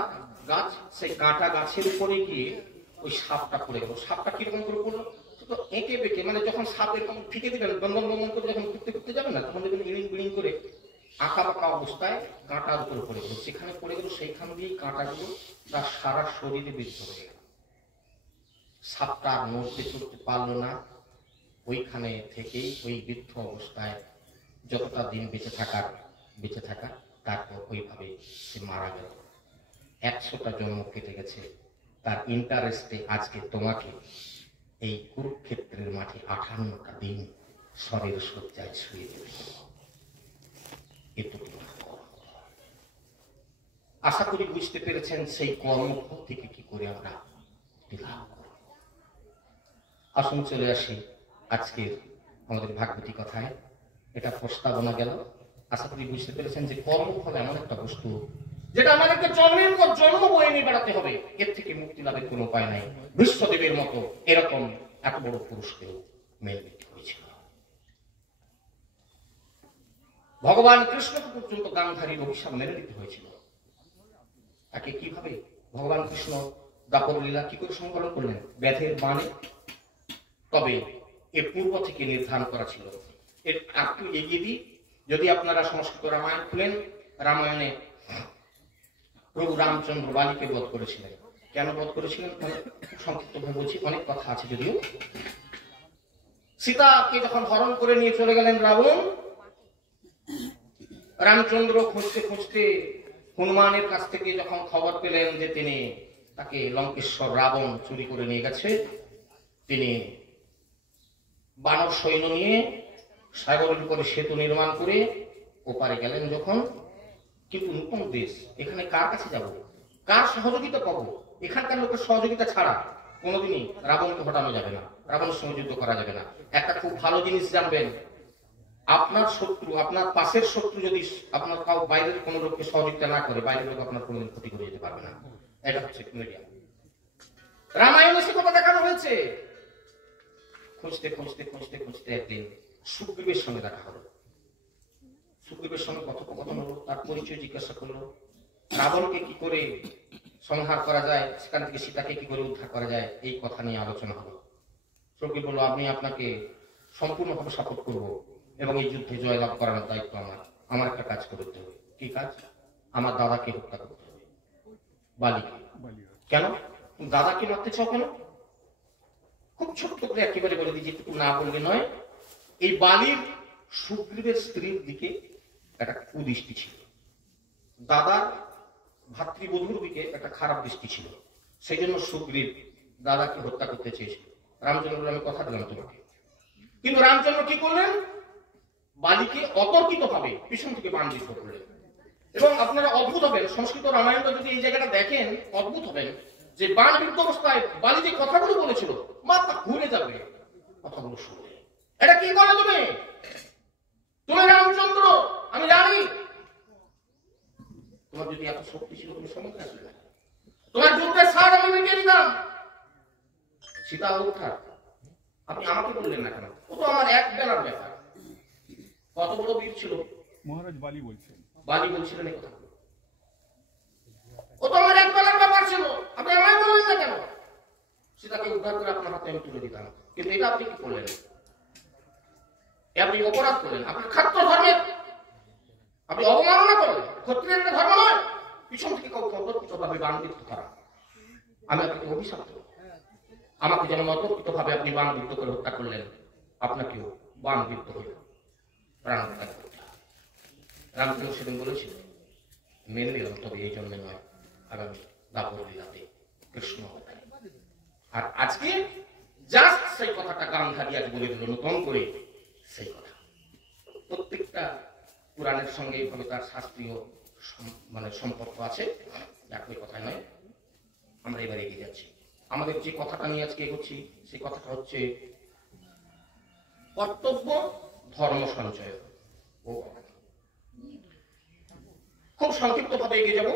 গাছ, সেই কাঁটা গাছের উপরে গিয়ে ওই সাপটা পড়ে গেল। সাপটা কিরকম করে পড়লো, তো এঁকে বেঁকে, মানে যখন সাপ এরকম ফিকে দিবেন বন্ধন বন্ধন করে যখন ঘুরতে ঘুরতে যাবেন না, তখন দেখবেন ইড়িং বিড়িং করে আঁকা বাঁকা অবস্থায় কাঁটার উপরে পড়ে গেল। সেখানে পড়ে গেল, সেইখান দিয়েই কাঁটাগুলো তার সারা শরীরে বিদ্ধ হয়ে গেল। সাপটা আর নড়তে চড়তে পারলো না, ওইখানে থেকেই ওই বৃদ্ধ অবস্থায় যতটা দিন বেঁচে থাকা, তারপর ওইভাবে সে মারা গেল। 100টা জন্ম কেটে গেছে, তার ইন্টারেস্টে আজকে তোমাকে এই কুরুক্ষেত্রের মাঠে 58টা দিন শরীর শয্যায় শুয়ে দেবে। আশা করি বুঝতে পেরেছেন সেই কর্মফল থেকে কি করে আমরা লাভ করব। আসুন চলে আসি আজকের আমাদের ভাগবতী কথায়। এটা প্রস্তাবনা গেল, আশা করি বুঝতে পেরেছেন যে কর্মফল এমন একটা বস্তু যেটা আমাদেরকে জন্মের পর জন্ম বয়ে নিয়ে বেড়াতে হবে, এর থেকে মুক্তি লাভের কোনো উপায় নাই। বিশ্বদেবের মতো এরকম এত বড় পুরুষকেও মেনে নিতে হয়েছিল। ভগবান কৃষ্ণকে পর্যন্ত গান্ধারীর অভিশাপ মেনে নিতে হয়েছিল। তাকে কিভাবে ভগবান কৃষ্ণ দাপর লীলা কি করে সংকলন করলেন? ব্যাধের বাণে। তবে এর পূর্ব থেকে নির্ধারণ করা ছিল। এর একটু এগিয়ে দিই, যদি আপনারা সংস্কৃত রামায়ণ খুলেন, রামায়ণে প্রভু রামচন্দ্র বালিকে বধ করেছিলেন। কেন বধ করেছিলেন সংক্ষিপ্ত ভাবে বলছি, অনেক কথা আছে যদিও। সীতাকে যখন হরণ করে নিয়ে চলে গেলেন রাবণ, রামচন্দ্র খুঁজতে খুঁজতে হনুমানের কাছ থেকে যখন খবর পেলেন যে তিনি তাকে লঙ্কেশ্বর রাবণ চুরি করে নিয়ে গেছে, তিনি বানর সৈন্য নিয়ে সাগরের উপরে সেতু নির্মাণ করে ওপারে গেলেন যখন। কিন্তু নতুন দেশ, এখানে কার কাছে যাব, কার সহযোগিতা পাবো? এখানকার লোকের সহযোগিতা ছাড়া কোনোদিনই রাবণকে হটানো যাবে না, রাবণের সঙ্গে যুদ্ধ করা যাবে না। একটা খুব ভালো জিনিস জানবেন, আপনার শত্রু, আপনার পাশের শত্রু যদি আপনার কাউ বাইরের কোনো লোককে সহযোগিতা না করে, বাইরের লোক আপনার কোনোদিন ক্ষতি করে যেতে পারবে না। এটা হচ্ছে মিডিয়া। রামায়ণে সে কথা দেখানো হয়েছে। খুঁজতে খুঁজতে খুঁজতে খুঁজতে একদিন সুগ্রীবের সঙ্গে দেখা হলো। সুগ্রীবের সঙ্গে কথোপকথন হলো, তার পরিচয় জিজ্ঞাসা করলো, রাবণকে কি করে সংহার করা যায়, সেখান থেকে সীতাকে কি করে উদ্ধার করা যায়, এই কথা নিয়ে আলোচনা হলো। সুগ্রীব বলল, আমি আপনাকে সম্পূর্ণভাবে সাপোর্ট করবো এবং এই যুদ্ধে জয়লাভ করানোর দায়িত্ব আমার একটা কাজ করতে হবে। কি কাজ? আমার দাদাকে হত্যা করতে হবে, বালিকে। কেন দাদাকে মারতে চাও কেন? খুব ছোট্ট করে একেবারে বলে দিই, যেটুকু না বললে নয়। এই বালির সুগ্রীবের স্ত্রীর দিকে একটা কুদৃষ্টি ছিল, দাদার ভাতৃবধূর দিকে একটা খারাপ দৃষ্টি ছিল। সেই জন্য সুগ্রীব দাদাকে হত্যা করতে চেয়েছিল। রামচন্দ্র, আমি কথা দিলাম তোমাকে। কিন্তু রামচন্দ্র কি করলেন? বালিকে অতর্কিত ভাবে পিছন থেকে বাণ বিদ্ধ করলেন। এবং আপনারা অদ্ভুত হবেন, সংস্কৃত রামায়ণটা যদি এই জায়গাটা দেখেন, অদ্ভুত হবেন যে বাণ বিদ্ধ অবস্থায় বালি যে কথাগুলো বলেছিল, মাথা ঘুরে যাবে কথাগুলো শুনে। এটা কি বলে তুমি? তুমি রামচন্দ্র, আমি জানি তোমার যদি এত শক্তি ছিল, তুমি সমুদ্রে আসবে, তোমার যুদ্ধের সার আমি মিটিয়ে দিতাম। সীতা উদ্ধার আপনি আমাকে বললেন না কেন? ও তো আমার এক বেলার ব্যাপার। কত বড় বীর ছিল মহারাজ বালি বলছেন, বালি বলছিলেন এই কথা। ও তো আমার এক বেলার ব্যাপার ছিল, আপনি আমায় বললেন না কেন? সীতাকে উদ্ধার করে আপনার হাতে আমি তুলে দিতাম। কিন্তু এটা আপনি কি করলেন? আপনি অপরাধ করলেন, আপনার খাদ্য ধর্মের আপনি অবমাননা করলেন। ক্ষত্রিয়ের এটা ধর্ম নয় পিছন থেকে কাউকে অতর্কিতভাবে বাণবিদ্ধ করা। আমি আপনাকে অভিশাপ দেব, আমাকে যেমন অতর্কিতভাবে আপনি বাণবিদ্ধ করে হত্যা করলেন, আপনাকেও বাণবিদ্ধ হয়ে প্রাণ ত্যাগ করতে হবে। রামকৃষ্ণ সেদিন বলেছিল, মেনে নিলাম, তবে এই জন্মে নয়, আগামী দাপর লীলাতে কৃষ্ণ অবতারে। আর আজকে জাস্ট সেই কথাটা গান্ধারী আজ বলে দিল নতুন করে। সেই কথা প্রত্যেকটা পুরাণের সঙ্গে এইভাবে তার শাস্ত্রীয় মানে সম্পর্ক আছে, একই কথা নয়। আমরা এবার এগিয়ে যাচ্ছি। আমাদের যে কথাটা নিয়ে আজকে এগোচ্ছি সেই কথাটা হচ্ছে কর্তব্য ধর্ম সঞ্চয়। খুব সংক্ষিপ্ত ভাবে এগিয়ে যাব।